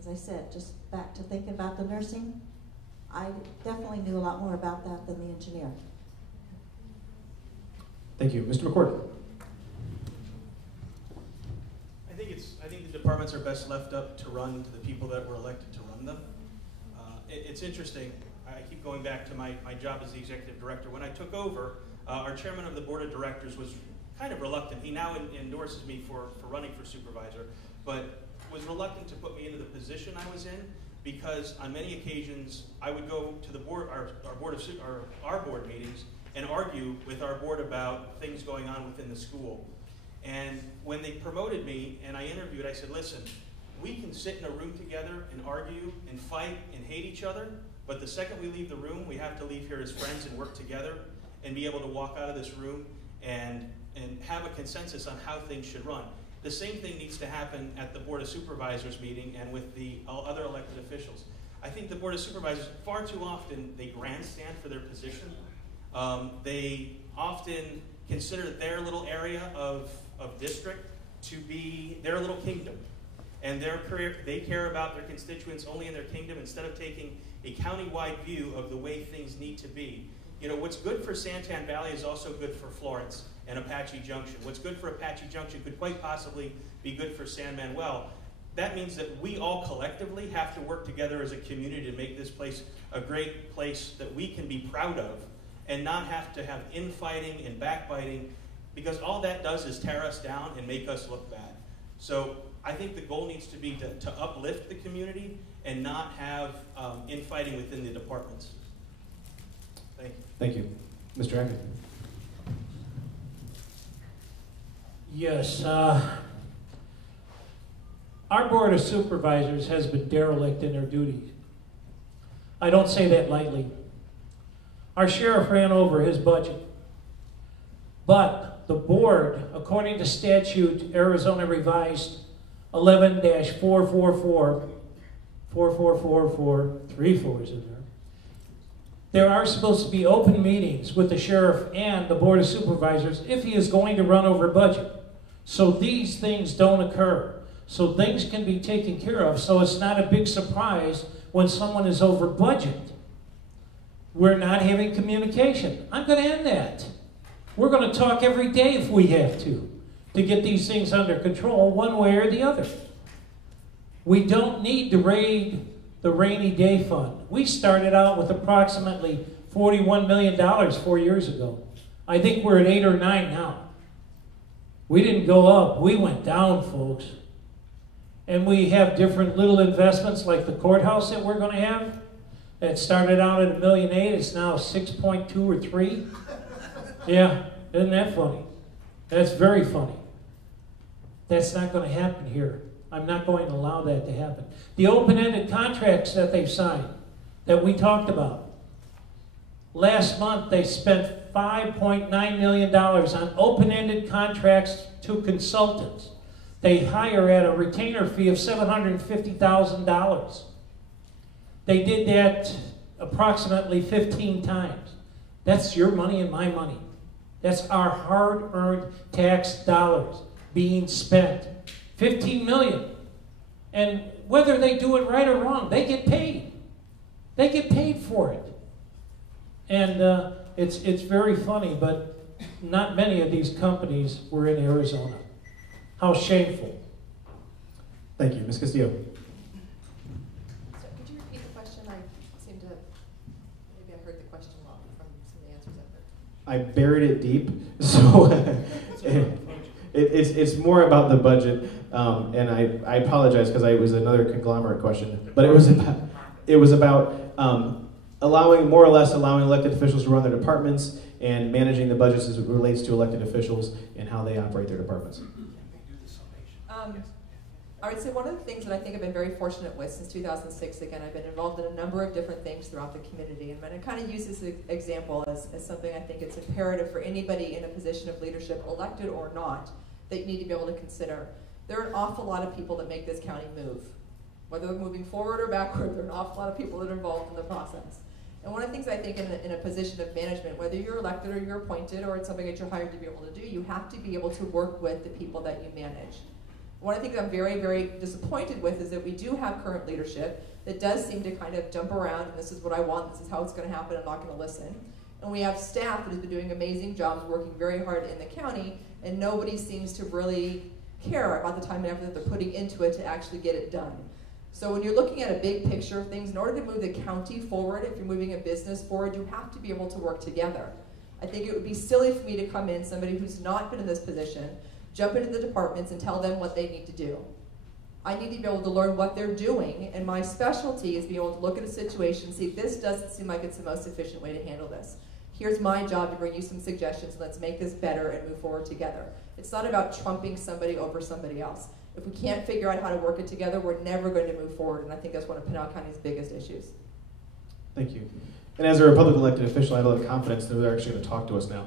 as I said, just back to thinking about the nursing, I definitely knew a lot more about that than the engineer. Thank you. Mr. McCord. I think the departments are best left up to run to the people that were elected to run them. It's interesting. I keep going back to my job as the executive director. When I took over, our chairman of the board of directors was kind of reluctant. He now endorses me for running for supervisor, but was reluctant to put me into the position I was in because on many occasions I would go to the board, our board meetings, and argue with our board about things going on within the school. And when they promoted me and I interviewed, I said, listen, we can sit in a room together and argue and fight and hate each other, but the second we leave the room, we have to leave here as friends and work together and be able to walk out of this room and have a consensus on how things should run. The same thing needs to happen at the Board of Supervisors meeting and with the other elected officials. I think the Board of Supervisors, far too often, they grandstand for their position. They often consider their little area of district to be their little kingdom. And they care about their constituents only in their kingdom instead of taking a county-wide view of the way things need to be. You know, what's good for Santan Valley is also good for Florence and Apache Junction. What's good for Apache Junction could quite possibly be good for San Manuel. That means that we all collectively have to work together as a community to make this place a great place that we can be proud of and not have to have infighting and backbiting, because all that does is tear us down and make us look bad. So I think the goal needs to be to uplift the community and not have infighting within the departments. Thank you. Thank you. Mr. Acton. Yes, our Board of Supervisors has been derelict in their duties. I don't say that lightly. Our sheriff ran over his budget, but the board, according to statute, Arizona Revised 11-444, 4444, 3 4s in there. There are supposed to be open meetings with the sheriff and the Board of Supervisors if he is going to run over budget. So these things don't occur. So things can be taken care of, so it's not a big surprise when someone is over budget. We're not having communication. I'm going to end that. We're going to talk every day if we have to get these things under control one way or the other. We don't need to raid the rainy day fund. We started out with approximately $41 million 4 years ago. I think we're at 8 or 9 now. We didn't go up, we went down, folks. And we have different little investments like the courthouse that we're going to have. It started out at $1.8 million. It's now 6.2 or 3. Yeah, isn't that funny? That's very funny. That's not going to happen here. I'm not going to allow that to happen. The open-ended contracts that they've signed, that we talked about. Last month, they spent $5.9 million on open-ended contracts to consultants. They hire at a retainer fee of $750,000. They did that approximately 15 times. That's your money and my money. That's our hard-earned tax dollars being spent. 15 million. And whether they do it right or wrong, they get paid. They get paid for it. And it's very funny, but not many of these companies were in Arizona. How shameful. Thank you. Ms. Castillo. So could you repeat the question? I seem to, maybe I heard the question wrong from some of the answers I've heard. I buried it deep, so it's more about the budget, and I apologize because it was another conglomerate question, but it was about allowing elected officials to run their departments and managing the budgets as it relates to elected officials and how they operate their departments. I would say one of the things that I think I've been very fortunate with since 2006, again, I've been involved in a number of different things throughout the community. And I'm going to kind of use this example as something I think it's imperative for anybody in a position of leadership, elected or not, that you need to be able to consider. There are an awful lot of people that make this county move. Whether they're moving forward or backward, there are an awful lot of people that are involved in the process. And one of the things I think in a position of management, whether you're elected or you're appointed or it's something that you're hired to be able to do, you have to be able to work with the people that you manage. One of the things I'm very, very disappointed with is that we do have current leadership that does seem to kind of jump around, and this is what I want, this is how it's going to happen, I'm not going to listen. And we have staff that has been doing amazing jobs, working very hard in the county, and nobody seems to really care about the time and effort that they're putting into it to actually get it done. So when you're looking at a big picture of things, in order to move the county forward, if you're moving a business forward, you have to be able to work together. I think it would be silly for me to come in, somebody who's not been in this position, jump into the departments and tell them what they need to do. I need to be able to learn what they're doing, and my specialty is be able to look at a situation and see, this doesn't seem like it's the most efficient way to handle this. Here's my job to bring you some suggestions, let's make this better and move forward together. It's not about trumping somebody over somebody else. If we can't figure out how to work it together, we're never going to move forward, and I think that's one of Pinal County's biggest issues. Thank you. And as a Republican elected official, I have a lot of confidence that they're actually going to talk to us now.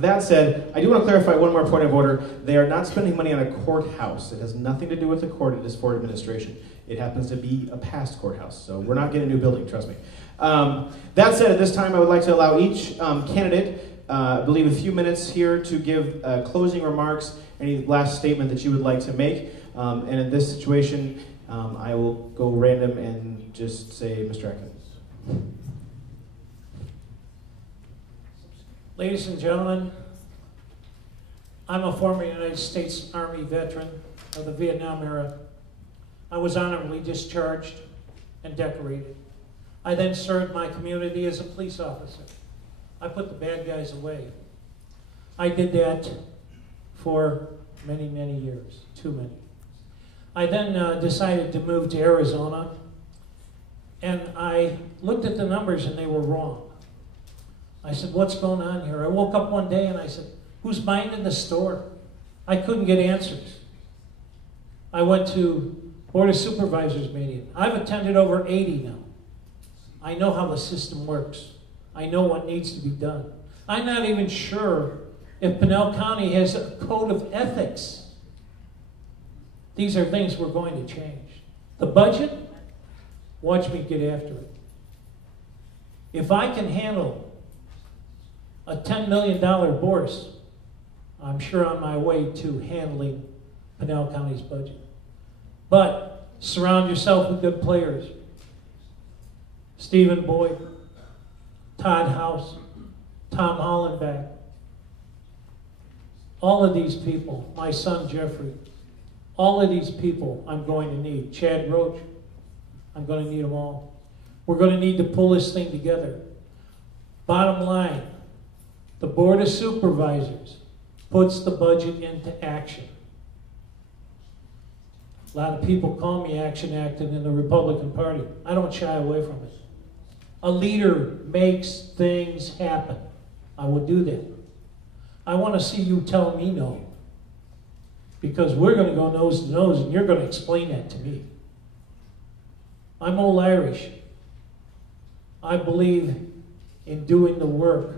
That said, I do want to clarify one more point of order. They are not spending money on a courthouse. It has nothing to do with the court. It is for administration. It happens to be a past courthouse, so we're not getting a new building, trust me. That said, at this time, I would like to allow each candidate, I believe, a few minutes here to give closing remarks, any last statement that you would like to make. And in this situation, I will go random and just say, Mr. Acton. Ladies and gentlemen, I'm a former United States Army veteran of the Vietnam era. I was honorably discharged and decorated. I then served my community as a police officer. I put the bad guys away. I did that for many, many years, too many. I then decided to move to Arizona, and I looked at the numbers and they were wrong. I said, what's going on here? I woke up one day and I said, who's buying in the store? I couldn't get answers. I went to Board of Supervisors meeting. I've attended over 80 now. I know how the system works. I know what needs to be done. I'm not even sure if Pinal County has a code of ethics. These are things we're going to change. The budget, watch me get after it. If I can handle a $10 million bourse, I'm sure on my way to handling Pinal County's budget. But surround yourself with good players. Stephen Boyd, Todd House, Tom Hollenbach. All of these people, my son Jeffrey, all of these people I'm going to need. Chad Roche, I'm going to need them all. We're going to need to pull this thing together. Bottom line, the Board of Supervisors puts the budget into action. A lot of people call me Action Acton in the Republican Party. I don't shy away from it. A leader makes things happen. I will do that. I want to see you tell me no. Because we're going to go nose to nose and you're going to explain that to me. I'm old Irish. I believe in doing the work.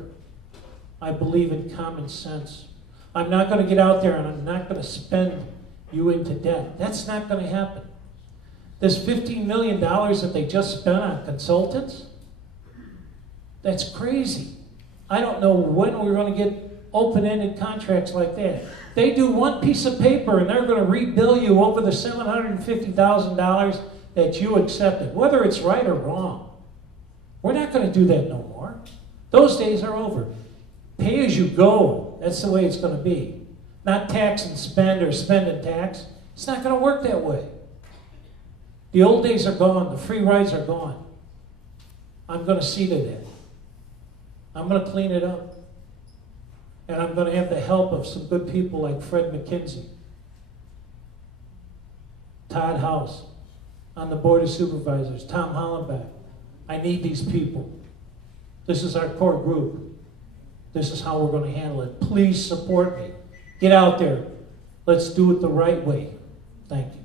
I believe in common sense. I'm not going to get out there and I'm not going to spend you into debt. That's not going to happen. This $15 million that they just spent on consultants, that's crazy. I don't know when we're going to get open-ended contracts like that. They do one piece of paper and they're going to rebill you over the $750,000 that you accepted, whether it's right or wrong. We're not going to do that no more. Those days are over. Pay as you go. That's the way it's going to be. Not tax and spend or spend and tax. It's not going to work that way. The old days are gone. The free rides are gone. I'm going to see to that. I'm going to clean it up. And I'm going to have the help of some good people like Fred McKinsey, Todd House, on the Board of Supervisors, Tom Hollenbach. I need these people. This is our core group. This is how we're going to handle it. Please support me. Get out there. Let's do it the right way. Thank you.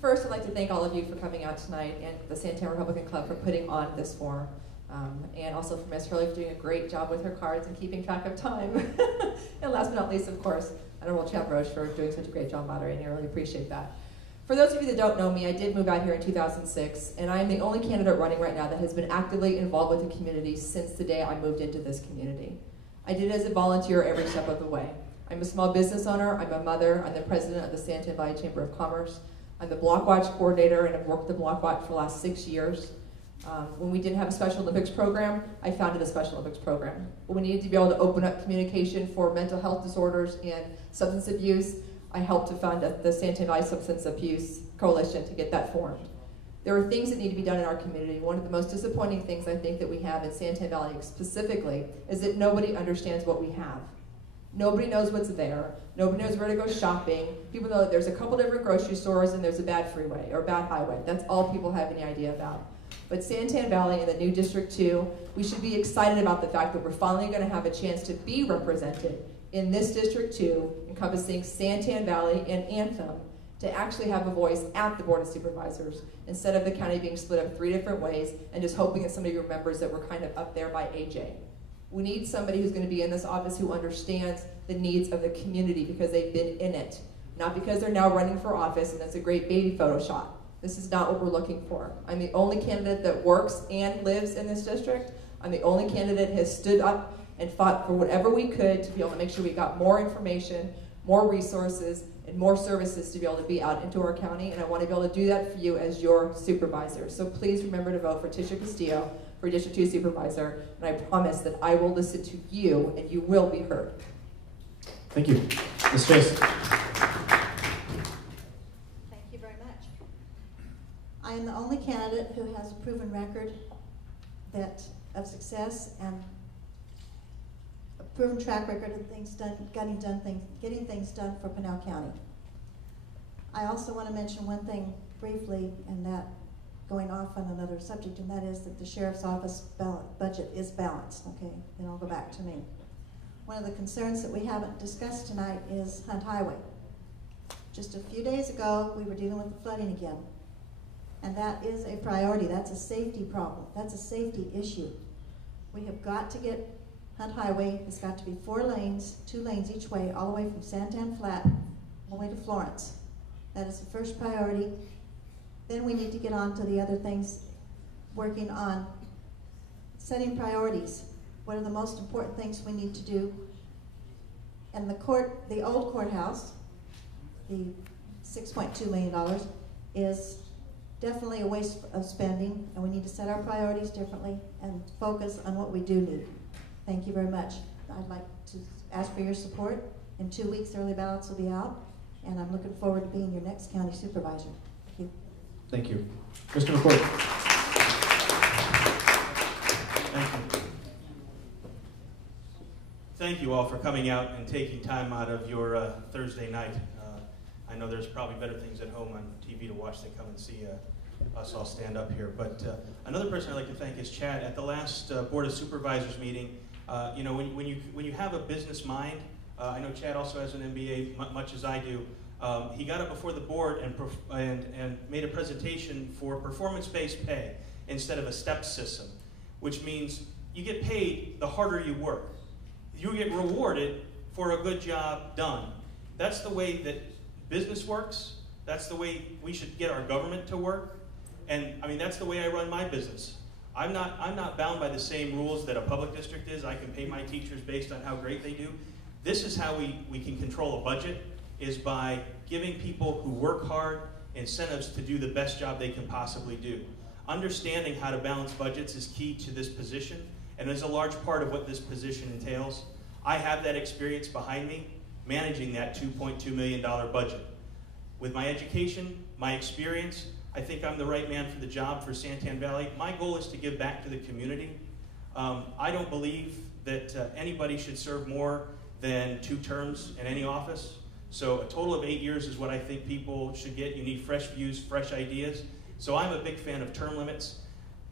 First, I'd like to thank all of you for coming out tonight and the Santana Republican Club for putting on this forum. And also for Ms. Cheryl for doing a great job with her cards and keeping track of time. And last but not least, of course, Honorable Chad Roche for doing such a great job moderating. I really appreciate that. For those of you that don't know me, I did move out here in 2006, and I am the only candidate running right now that has been actively involved with the community since the day I moved into this community. I did it as a volunteer every step of the way. I'm a small business owner, I'm a mother, I'm the president of the Santana Valley Chamber of Commerce, I'm the Block Watch coordinator, and I've worked the Block Watch for the last 6 years. When we didn't have a Special Olympics program, I founded a Special Olympics program. When we needed to be able to open up communication for mental health disorders and substance abuse, I helped to found the Santana Valley Substance Abuse Coalition to get that formed. There are things that need to be done in our community. One of the most disappointing things I think that we have in Santana Valley specifically is that nobody understands what we have. Nobody knows what's there. Nobody knows where to go shopping. People know that there's a couple different grocery stores and there's a bad freeway or a bad highway. That's all people have any idea about. But Santana Valley in the new District 2, we should be excited about the fact that we're finally going to have a chance to be represented in this District 2, encompassing Santana Valley and Anthem, to actually have a voice at the Board of Supervisors, instead of the county being split up 3 different ways and just hoping that somebody remembers that we're kind of up there by AJ. We need somebody who's going to be in this office who understands the needs of the community because they've been in it, not because they're now running for office and that's a great baby Photoshop. This is not what we're looking for. I'm the only candidate that works and lives in this district. I'm the only candidate that has stood up and fought for whatever we could to be able to make sure we got more information, more resources, and more services to be able to be out into our county, and I want to be able to do that for you as your supervisor. So please remember to vote for Tisha Castillo for District 2 Supervisor, and I promise that I will listen to you, and you will be heard. Thank you. Ms. Chase. Thank you very much. I am the only candidate who has a proven record of success and a proven track record of things done, getting things done for Pinal County. I also want to mention one thing briefly, and that going off on another subject, and that is that the sheriff's office budget is balanced. Okay, then I'll go back to me. One of the concerns that we haven't discussed tonight is Hunt Highway. Just a few days ago, we were dealing with the flooding again. And that is a priority. That's a safety problem. That's a safety issue. We have got to get Hunt Highway, it's got to be 4 lanes, 2 lanes each way, all the way from Santan Flat, all the way to Florence. That is the first priority. Then we need to get on to the other things, working on setting priorities. What are the most important things we need to do? And the old courthouse, the $6.2 million, is definitely a waste of spending, and we need to set our priorities differently and focus on what we do need. Thank you very much. I'd like to ask for your support. In 2 weeks, early ballots will be out, and I'm looking forward to being your next county supervisor. Thank you. Thank you. Mr. McCord. Thank you. thank you all for coming out and taking time out of your Thursday night. I know there's probably better things at home on TV to watch than come and see us all stand up here. But another person I'd like to thank is Chad. At the last Board of Supervisors meeting, you know, when you have a business mind, I know Chad also has an MBA, much as I do. He got up before the board and made a presentation for performance-based pay instead of a step system, which means you get paid the harder you work. You get rewarded for a good job done. That's the way that business works. That's the way we should get our government to work. And I mean, that's the way I run my business. I'm not bound by the same rules that a public district is. I can pay my teachers based on how great they do. This is how we can control a budget, is by giving people who work hard incentives to do the best job they can possibly do. Understanding how to balance budgets is key to this position, and is a large part of what this position entails. I have that experience behind me, managing that $2.2 million budget. With my education, my experience, I think I'm the right man for the job for Santan Valley. My goal is to give back to the community. I don't believe that anybody should serve more than 2 terms in any office. So a total of 8 years is what I think people should get. You need fresh views, fresh ideas. So I'm a big fan of term limits,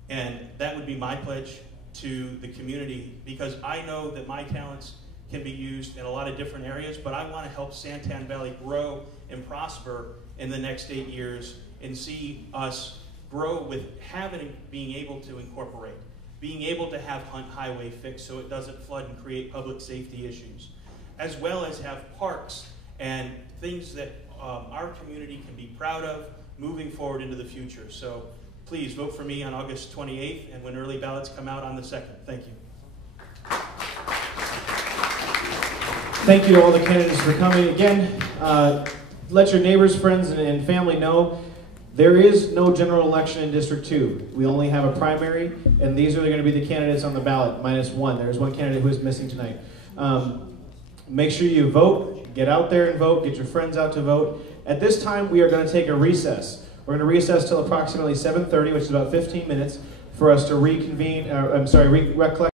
and that would be my pledge to the community, because I know that my talents can be used in a lot of different areas, but I want to help Santan Valley grow and prosper in the next 8 years and see us grow with being able to incorporate, being able to have Hunt Highway fixed so it doesn't flood and create public safety issues, as well as have parks and things that our community can be proud of moving forward into the future. So please vote for me on August 28th and when early ballots come out on the 2nd. Thank you. Thank you to all the candidates for coming. Again, let your neighbors, friends, and family know there is no general election in District 2. We only have a primary, and these are going to be the candidates on the ballot, -1. There's one candidate who is missing tonight. Make sure you vote. Get out there and vote. Get your friends out to vote. At this time, we are going to take a recess. We're going to recess till approximately 7:30, which is about 15 minutes, for us to reconvene, recollect